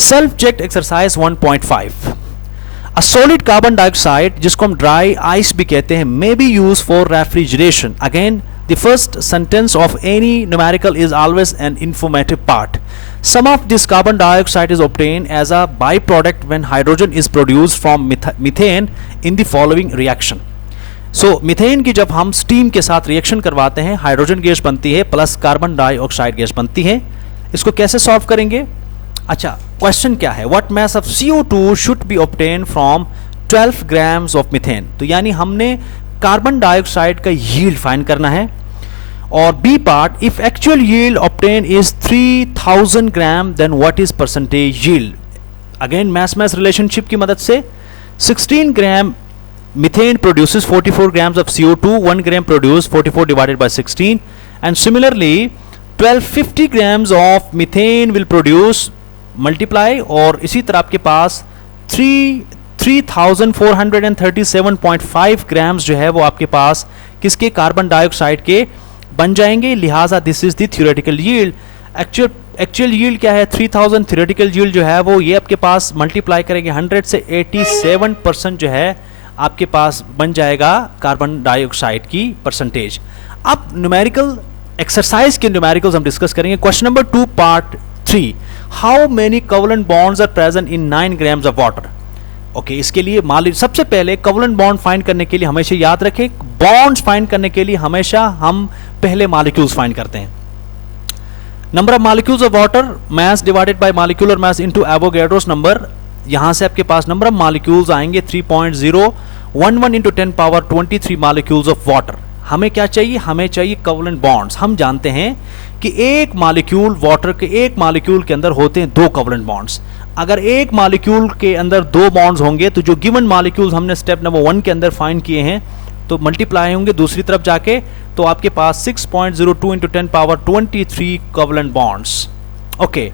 Self checked exercise 1.5, a solid carbon dioxide जिसको हम ड्राई आइस भी कहते हैं may be use for refrigeration. Again the first sentence of any numerical is always an informative part. Some of this carbon dioxide is obtained as a byproduct when hydrogen is produced from methane in the following reaction. So methane की जब हम steam के साथ reaction करवाते हैं हाइड्रोजन गैस बनती है प्लस कार्बन डाइऑक्साइड गैस बनती है। इसको कैसे सॉल्व करेंगे? अच्छा, क्वेश्चन क्या है, what mass of CO2 should be obtained from 12 grams of methane? तो यानी हमने कार्बन डाइऑक्साइड का यील्ड फाइंड करना है। और B part, if actual yield obtain is 3000 gram then what is percentage yield? Again mass relationship की मदद से 16 ग्राम methane produces 44 grams of CO2, 1 gram produced 44 divided by 16, and similarly 1250 grams of methane will produce multiply, और इसी तरह आपके पास 3437.5 ग्राम्स जो है वो आपके पास किसके, कार्बन डाइऑक्साइड के बन जाएंगे। लिहाजा this is the theoretical yield. Actual yield क्या है 3000, थ्योरेटिकल यील्ड जो है वो ये आपके पास मल्टीप्लाई करेंगे 100 से 87% जो है आपके पास बन जाएगा कार्बन डाइऑक्साइड की परसेंटेज। अब न्यूमेरिकल एक्सरसाइज के न्यूमेरिकल्स हम डिस्कस करेंगे। Question number 2 part 3, how many covalent bonds are present in 9 grams of water? Okay, इसके लिए सबसे पहले कोवलेंट बॉन्ड फाइंड करने के लिए हमेशा याद रखें, बॉन्ड्स फाइंड करने के लिए हमेशा हम पहले मॉलिक्यूल्स फाइंड करते हैं। Number of molecules of water, mass divided by molecular mass into Avogadro's number. यहां से आपके पास नंबर ऑफ मॉलिक्यूल्स आएंगे 3.011 into 10 power 23 molecules of water. हमें क्या चाहिए, हमें चाहिए कोवलेंट बॉन्ड्स। हम जानते हैं कि एक मॉलिक्यूल वाटर के एक मॉलिक्यूल के अंदर होते हैं 2 कोवलेंट बॉन्ड्स। अगर एक मॉलिक्यूल के अंदर 2 बॉन्ड्स होंगे तो जो गिवन मॉलिक्यूल्स हमने स्टेप नंबर 1 के अंदर फाइंड किए हैं तो मल्टीप्लाई होंगे दूसरी तरफ जाके, तो आपके पास 6.02 into 10 power 23 covalent bonds. Okay,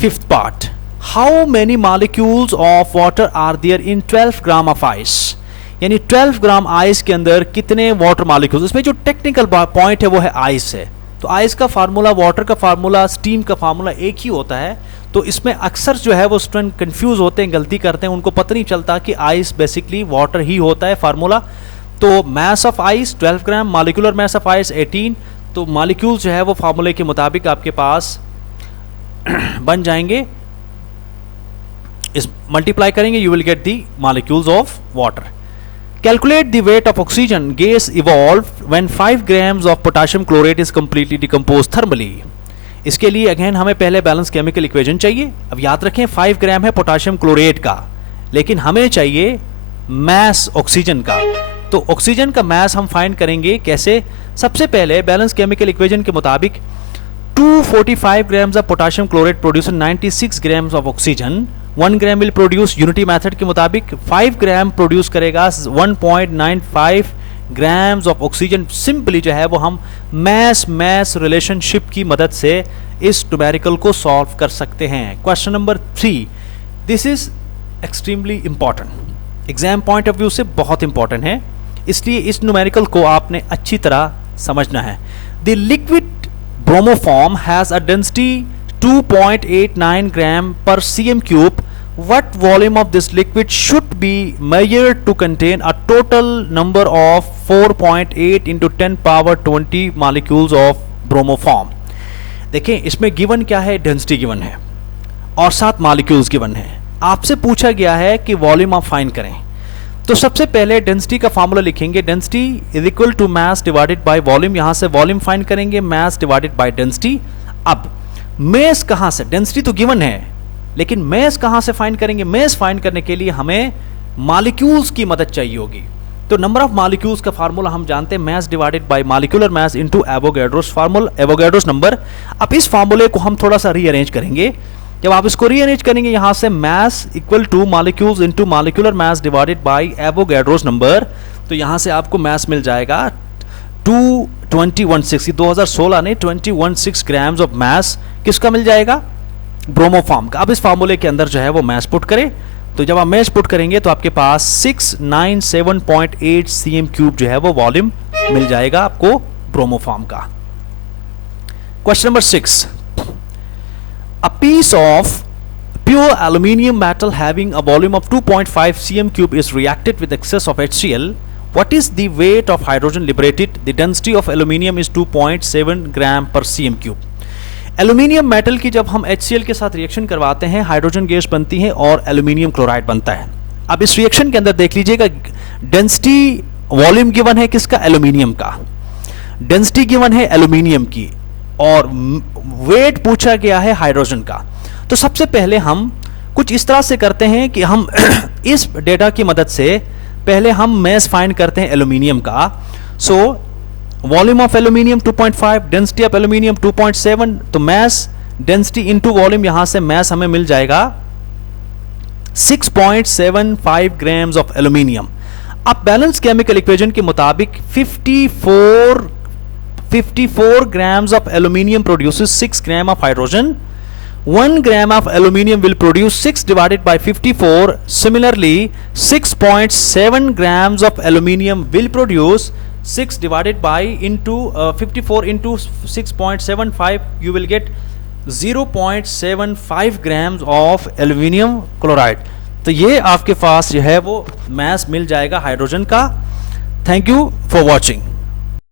fifth part, how many molecules of water are there in 12 gram of ice? यानी 12 ग्राम आइस के अंदर कितने वाटर मॉलिक्यूल्स? इसमें जो टेक्निकल पॉइंट है वो है आइस है। तो आइस का फार्मूला, वाटर का फार्मूला, स्टीम का फार्मूला एक ही होता है। तो इसमें अक्सर जो है वो स्टूडेंट कंफ्यूज होते हैं, गलती करते हैं, उनको पता नहीं चलता कि आइस बेसिकली वाटर ही होता है फार्मूला। तो mass of ice 12 gram, molecular mass of ice 18। तो मॉलिक्यूल जो है वो फार्मूले के मुताबिक आपके पास बन जाएंगे, इस मल्टीप्लाई करेंगे you will get the molecules of water. Calculate the weight of oxygen gas evolved when 5 grams of potassium chlorate is completely decomposed thermally. इसके लिए अगेन हमें पहले बैलेंस केमिकल इक्वेशन चाहिए। अब याद रखें 5 ग्राम है पोटाशियम क्लोरेट का, लेकिन हमें चाहिए मास ऑक्सीजन का। तो ऑक्सीजन का मास हम फाइंड करेंगे कैसे? सबसे पहले बैलेंस केमिकल इक्वेशन के मुताबिक 245 grams of potassium chlorate produces 96 grams of oxygen. 1 gram will produce unity method के मुताबिक 5 gram प्रोड्यूस करेगा 1.95 grams of oxygen. सिंपली जो है वो हम mass रिलेशनशिप की मदद से इस न्यूमेरिकल को सॉल्व कर सकते हैं। Question number 3, this is extremely important, exam point of view से बहुत इंपॉर्टेंट है, इसलिए इस न्यूमेरिकल को आपने अच्छी तरह समझना है। The liquid bromoform has a density 2.89 gram per cm cube. What volume of this liquid should be measured to contain a total number of 4.8 into 10 power 20 molecules of bromoform? देखें इसमें गिवन क्या है, डेंसिटी गिवन है और 7 मॉलिक्यूल्स गिवन है। आपसे पूछा गया है कि वॉल्यूम आप फाइंड करें। तो सबसे पहले डेंसिटी का फार्मूला लिखेंगे, density is equal to mass divided by volume. यहां से वॉल्यूम फाइंड करेंगे, मास डिवाइडेड बाय डेंसिटी। अब मास कहां से, डेंसिटी तो गिवन है लेकिन मास कहां से फाइंड करेंगे? मास फाइंड करने के लिए हमें मॉलिक्यूल्स की मदद चाहिए होगी। तो नंबर ऑफ मॉलिक्यूल्स का फार्मूला हम जानते हैं, मास divided by molecular mass into Avogadro's formula, Avogadro's number. अब इस फार्मूले को हम थोड़ा सा रीअरेंज करेंगे। जब आप इसको रीअरेंज करेंगे यहां से mass equal two molecules into molecular मास डिवाइडेड बाय एवोगैड्रोस नंबर, तो यहां से आपको मास मिल जाएगा 216। 2016 ने 216 ग्राम्स ऑफ मास किसका मिल जाएगा? ब्रोमोफॉर्म का। अब इस फार्मूले के अंदर जो है वो मास पुट करें, तो जब आप मास पुट करेंगे तो आपके पास 697.8 cm क्यूब जो है वो वॉल्यूम मिल जाएगा आपको ब्रोमोफॉर्म का। Question number 6, a piece of pure aluminium metal having a volume of 2.5 cm cube is reacted with excess of HCl. What is the weight of hydrogen liberated? The density of aluminium is 2.7 gram per cm cube. Aluminium metal की जब हम HCl के साथ रिएक्शन करवाते हैं हाइड्रोजन गैस बनती है और एल्यूमिनियम क्लोराइड बनता है। अब इस रिएक्शन के अंदर देख लीजिएगा, डेंसिटी वॉल्यूम गिवन है किसका? एल्यूमिनियम का। डेंसिटी गिवन है एल्यूमिनियम की और वेट पूछा गया है हाइड्रोजन का। तो सबसे पहले हम कुछ इस तरह से करते हैं कि हम इस डेटा की मदद से पहले हम मास फाइंड करते हैं एल्यूमिनियम का। So volume of aluminium 2.5, density of aluminium 2.7, तो मास डेंसिटी इनटू वॉल्यूम, यहां से मास हमें मिल जाएगा 6.75 ग्राम्स ऑफ एल्यूमिनियम। अब बैलेंस केमिकल इक्वेशन के मुताबिक 54 grams of aluminium produces 6 gram of hydrogen. 1 gram of aluminium will produce 6 divided by 54. Similarly, 6.7 grams of aluminium will produce 6 divided by into 54 into 6.75. You will get 0.75 grams of aluminium chloride. तो ये आपके पास जो है वो मास मिल जाएगा हाइड्रोजन का। Thank you for watching.